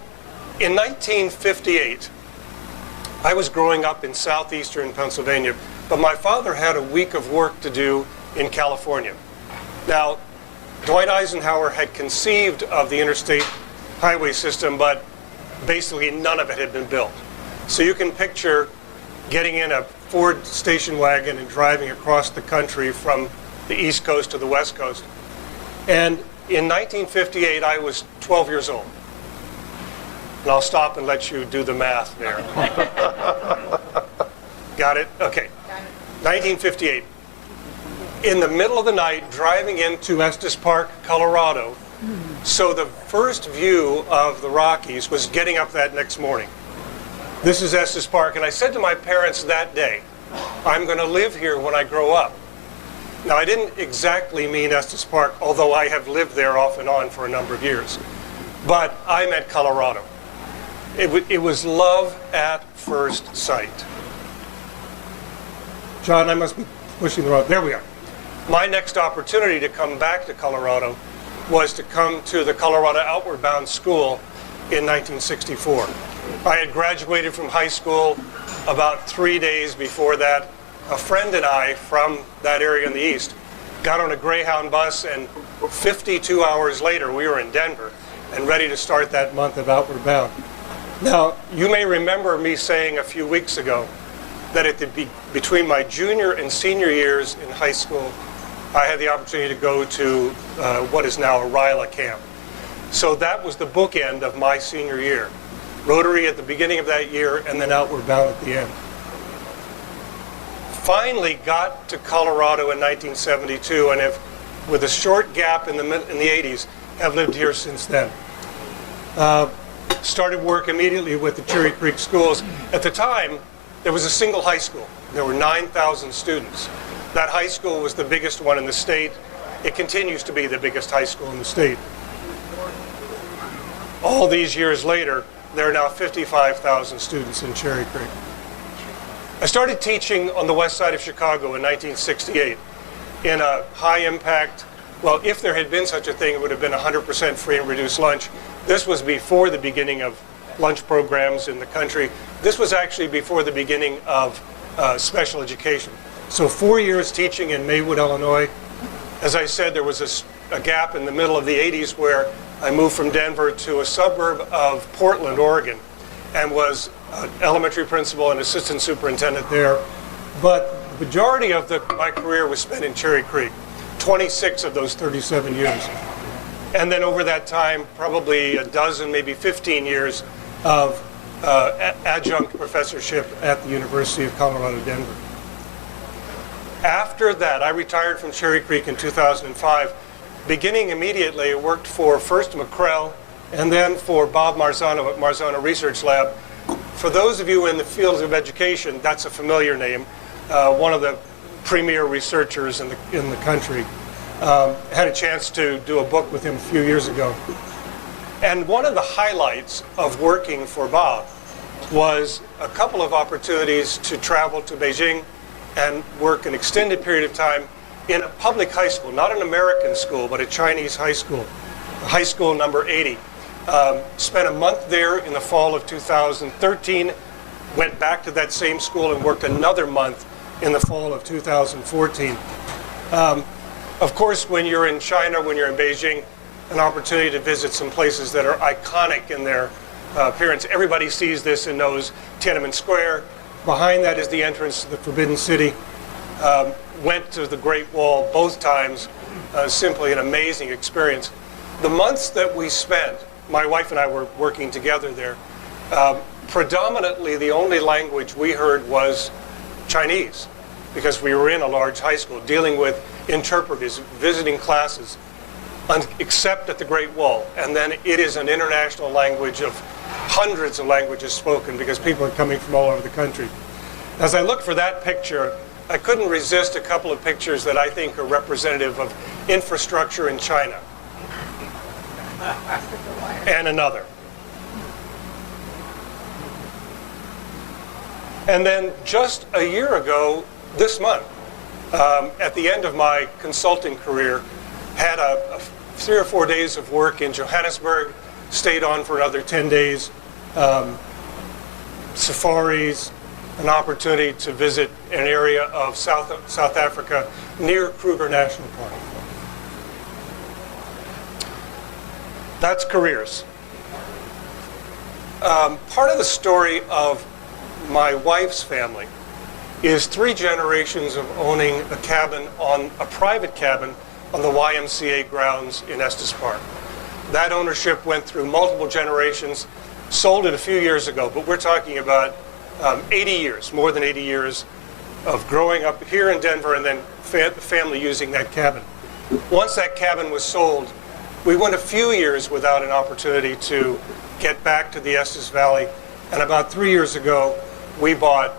in 1958, I was growing up in southeastern Pennsylvania, but my father had a week of work to do in California. Now, Dwight Eisenhower had conceived of the interstate highway system, but basically none of it had been built. So you can picture getting in a Ford station wagon and driving across the country from the East Coast to the West Coast. And in 1958, I was 12 years old. And I'll stop and let you do the math there. Got it? Okay. 1958. In the middle of the night, driving into Estes Park, Colorado. So the first view of the Rockies was getting up that next morning. This is Estes Park, and I said to my parents that day, I'm going to live here when I grow up. Now, I didn't exactly mean Estes Park, although I have lived there off and on for a number of years. But I meant Colorado. It was love at first sight. John, I must be pushing the wrong. There we are. My next opportunity to come back to Colorado was to come to the Colorado Outward Bound School in 1964. I had graduated from high school about 3 days before that. A friend and I from that area in the east got on a Greyhound bus, and 52 hours later we were in Denver and ready to start that month of Outward Bound. Now, you may remember me saying a few weeks ago that between my junior and senior years in high school, I had the opportunity to go to what is now a RILA camp. So that was the bookend of my senior year. Rotary at the beginning of that year, and then Outward Bound at the end. Finally got to Colorado in 1972, and have, with a short gap in the 80s, have lived here since then. Started work immediately with the Cherry Creek schools. At the time, there was a single high school. There were 9,000 students. That high school was the biggest one in the state. It continues to be the biggest high school in the state. All these years later, there are now 55,000 students in Cherry Creek. I started teaching on the west side of Chicago in 1968 in a high-impact, well, if there had been such a thing, it would have been 100% free and reduced lunch. This was before the beginning of lunch programs in the country. This was actually before the beginning of special education. So 4 years teaching in Maywood, Illinois. As I said, there was a gap in the middle of the 80s where I moved from Denver to a suburb of Portland, Oregon, and was an elementary principal and assistant superintendent there. But the majority of my career was spent in Cherry Creek, 26 of those 37 years. And then over that time, probably a dozen, maybe 15 years of adjunct professorship at the University of Colorado, Denver. After that, I retired from Cherry Creek in 2005. Beginning immediately, I worked for first McCrell and then for Bob Marzano at Marzano Research Lab. For those of you in the fields of education, that's a familiar name. One of the premier researchers in the country. Had a chance to do a book with him a few years ago. And one of the highlights of working for Bob was a couple of opportunities to travel to Beijing and work an extended period of time in a public high school, not an American school, but a Chinese high school number 80. Spent a month there in the fall of 2013, went back to that same school and worked another month in the fall of 2014. Of course, when you're in China, when you're in Beijing, an opportunity to visit some places that are iconic in their appearance. Everybody sees this and knows Tiananmen Square. Behind that is the entrance to the Forbidden City. Went to the Great Wall both times. Simply an amazing experience. The months that we spent, my wife and I were working together there, predominantly the only language we heard was Chinese, because we were in a large high school dealing with interpreters, visiting classes, except at the Great Wall. And then it is an international language of hundreds of languages spoken because people are coming from all over the country. As I look for that picture, I couldn't resist a couple of pictures that I think are representative of infrastructure in China. And another. And then just a year ago, this month, at the end of my consulting career, had 3 or 4 days of work in Johannesburg, stayed on for another 10 days, safaris, an opportunity to visit an area of South Africa near Kruger National Park. That's careers. Part of the story of my wife's family is 3 generations of owning a private cabin on the YMCA grounds in Estes Park. That ownership went through multiple generations, sold it a few years ago, but we're talking about 80 years, more than 80 years of growing up here in Denver and then the family using that cabin. Once that cabin was sold, we went a few years without an opportunity to get back to the Estes Valley, and about 3 years ago, we bought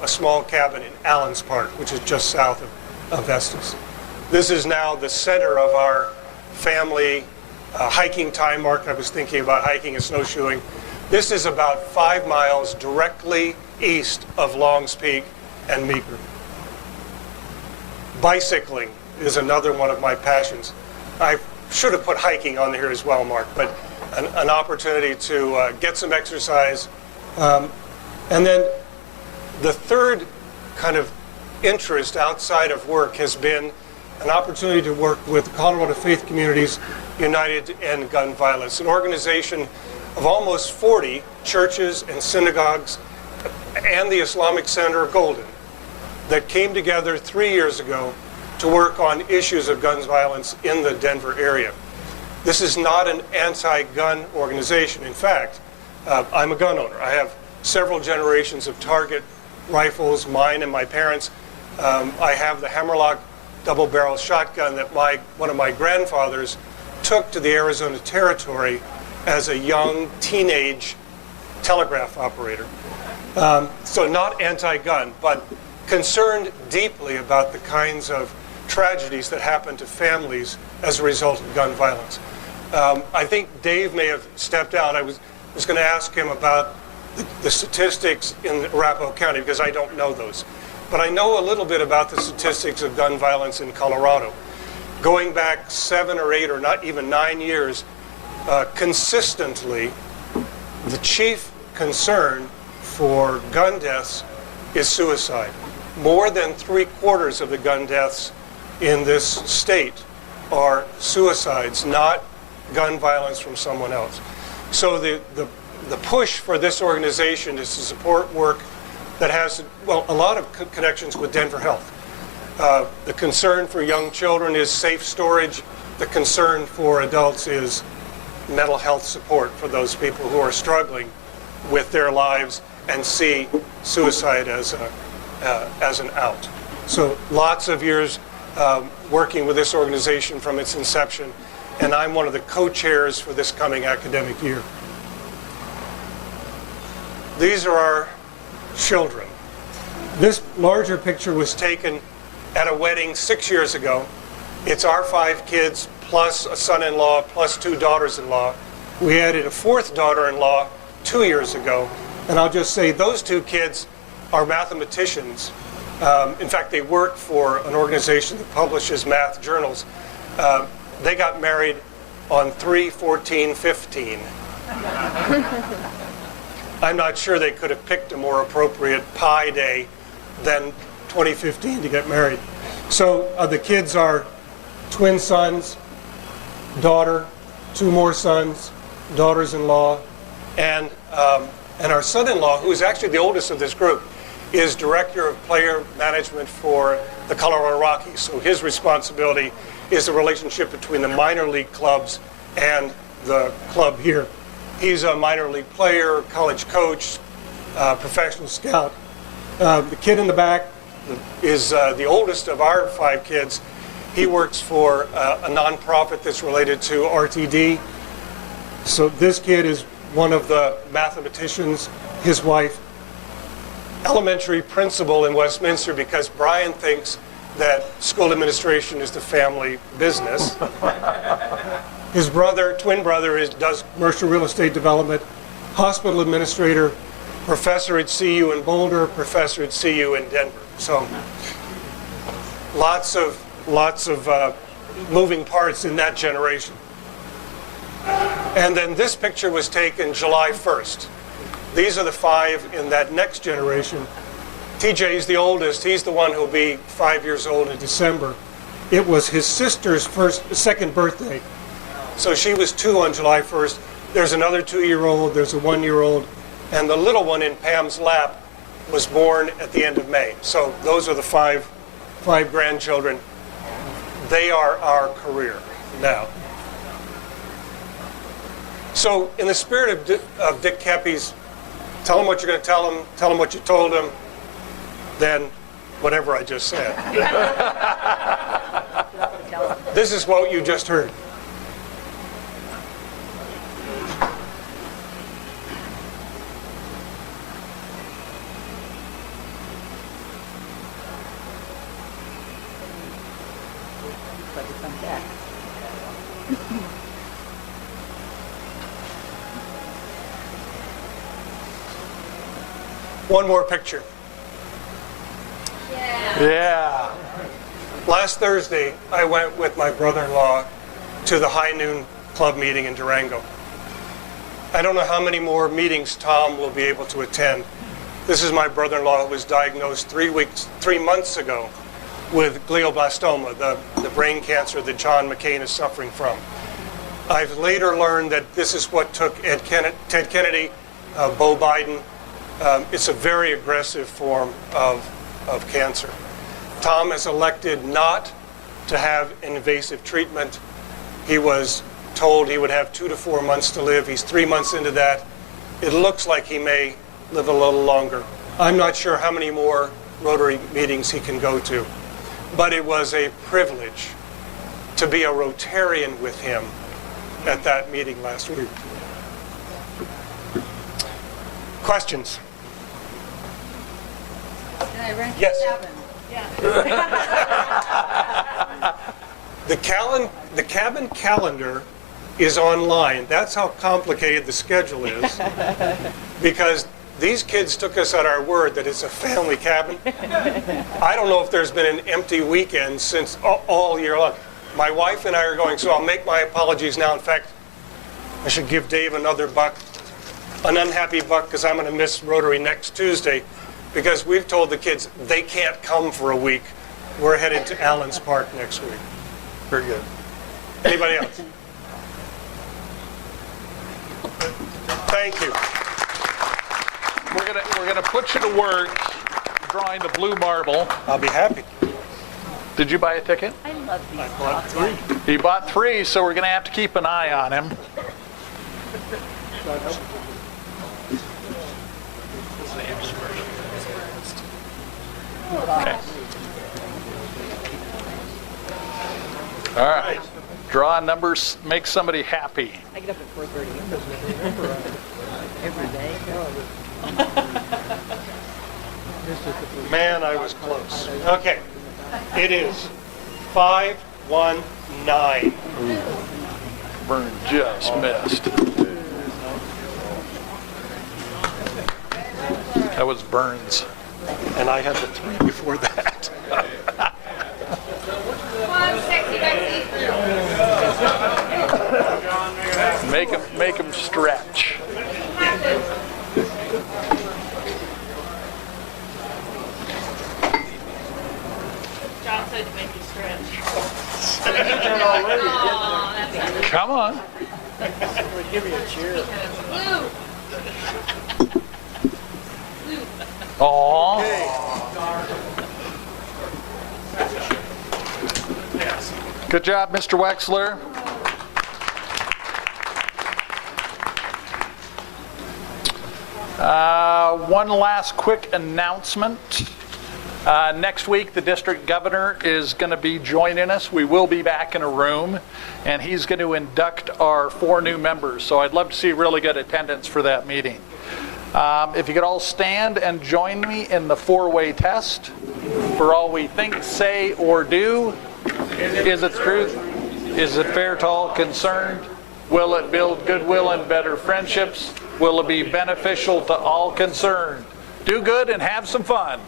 a small cabin in Allens Park, which is just south of Estes. This is now the center of our family hiking time mark. I was thinking about hiking and snowshoeing. This is about 5 miles directly east of Longs Peak and Meeker. Bicycling is another one of my passions. I should have put hiking on here as well, Mark, but an opportunity to get some exercise. And then the third kind of interest outside of work has been an opportunity to work with Colorado Faith Communities United to End Gun Violence, an organization of almost 40 churches and synagogues and the Islamic Center of Golden that came together 3 years ago to work on issues of gun violence in the Denver area. This is not an anti-gun organization. In fact, I'm a gun owner. I have several generations of target rifles, mine and my parents'. I have the Hammerlock double-barrel shotgun that one of my grandfathers took to the Arizona Territory as a young teenage telegraph operator. So not anti-gun, but concerned deeply about the kinds of tragedies that happen to families as a result of gun violence. I think Dave may have stepped out. I was going to ask him about the statistics in Arapahoe County because I don't know those. But I know a little bit about the statistics of gun violence in Colorado. Going back 7 or 8 or not even 9 years, consistently, the chief concern for gun deaths is suicide. More than 3/4 of the gun deaths in this state are suicides, not gun violence from someone else. So the push for this organization is to support work that has, well, a lot of connections with Denver Health. The concern for young children is safe storage. The concern for adults is mental health support for those people who are struggling with their lives and see suicide as an out. So lots of years working with this organization from its inception, and I'm one of the co-chairs for this coming academic year. These are our children. This larger picture was taken at a wedding 6 years ago. It's our 5 kids plus a son-in-law plus 2 daughters-in-law. We added a 4th daughter-in-law 2 years ago, and I'll just say those 2 kids are mathematicians. In fact, they work for an organization that publishes math journals. They got married on 3/14/15. I'm not sure they could have picked a more appropriate Pi Day than 2015 to get married. So the kids are twin sons, daughter, 2 more sons, daughters-in-law, and our son-in-law, who is actually the oldest of this group, is director of player management for the Colorado Rockies. So his responsibility is the relationship between the minor league clubs and the club here. He's a minor league player, college coach, professional scout. The kid in the back is the oldest of our 5 kids. He works for a nonprofit that's related to RTD. So this kid is one of the mathematicians, his wife, elementary principal in Westminster, because Brian thinks that school administration is the family business. His brother, twin brother, does commercial real estate development, hospital administrator, professor at CU in Boulder, professor at CU in Denver. So lots of moving parts in that generation. And then this picture was taken July 1st. These are the 5 in that next generation. TJ is the oldest. He's the one who'll be 5 years old in December. It was his sister's second birthday. So she was 2 on July 1st. There's another 2-year-old, there's a 1-year-old, and the little one in Pam's lap was born at the end of May. So those are the 5 grandchildren. They are our career now. So in the spirit of Dick Keppy's, tell him what you're going to tell him what you told him, then whatever I just said. This is what you just heard. One more picture. Yeah. Last Thursday, I went with my brother-in-law to the High Noon Club meeting in Durango. I don't know how many more meetings Tom will be able to attend. This is my brother-in-law who was diagnosed 3 months ago with glioblastoma, the brain cancer that John McCain is suffering from. I've later learned that this is what took Ted Kennedy, Beau Biden. It's a very aggressive form of cancer. Tom has elected not to have invasive treatment. He was told he would have 2 to 4 months to live. He's 3 months into that. It looks like he may live a little longer. I'm not sure how many more Rotary meetings he can go to, but it was a privilege to be a Rotarian with him at that meeting last week. Questions? Can I rent Yes. the cabin? The cabin calendar is online. That's how complicated the schedule is, because these kids took us at our word that it's a family cabin. I don't know if there's been an empty weekend since all year long. My wife and I are going, so I'll make my apologies now. In fact, I should give Dave another buck, an unhappy buck, because I'm going to miss Rotary next Tuesday, because we've told the kids they can't come for a week. We're headed to Allen's Park next week. Very good. Anybody else? Thank you. We're gonna put you to work drawing the blue marble. I'll be happy. Did you buy a ticket? I love these. I bought 3. He bought 3, so we're gonna have to keep an eye on him. Okay. All right. Draw numbers, make somebody happy. I get up at 4:30. Every day. Man, I was close. Okay. It is 519. Vern just missed. That was Burns. And I had the 3 before that. Make him stretch. John said to make you stretch. Come on. Give me a cheer. Aww. Good job, Mr. Wexler. One last quick announcement. Next week, the district governor is going to be joining us. We will be back in a room, and he's going to induct our 4 new members. So I'd love to see really good attendance for that meeting. If you could all stand and join me in the 4-way test. For all we think, say, or do, is it truth? Is it fair to all concerned? Will it build goodwill and better friendships? Will it be beneficial to all concerned? Do good and have some fun.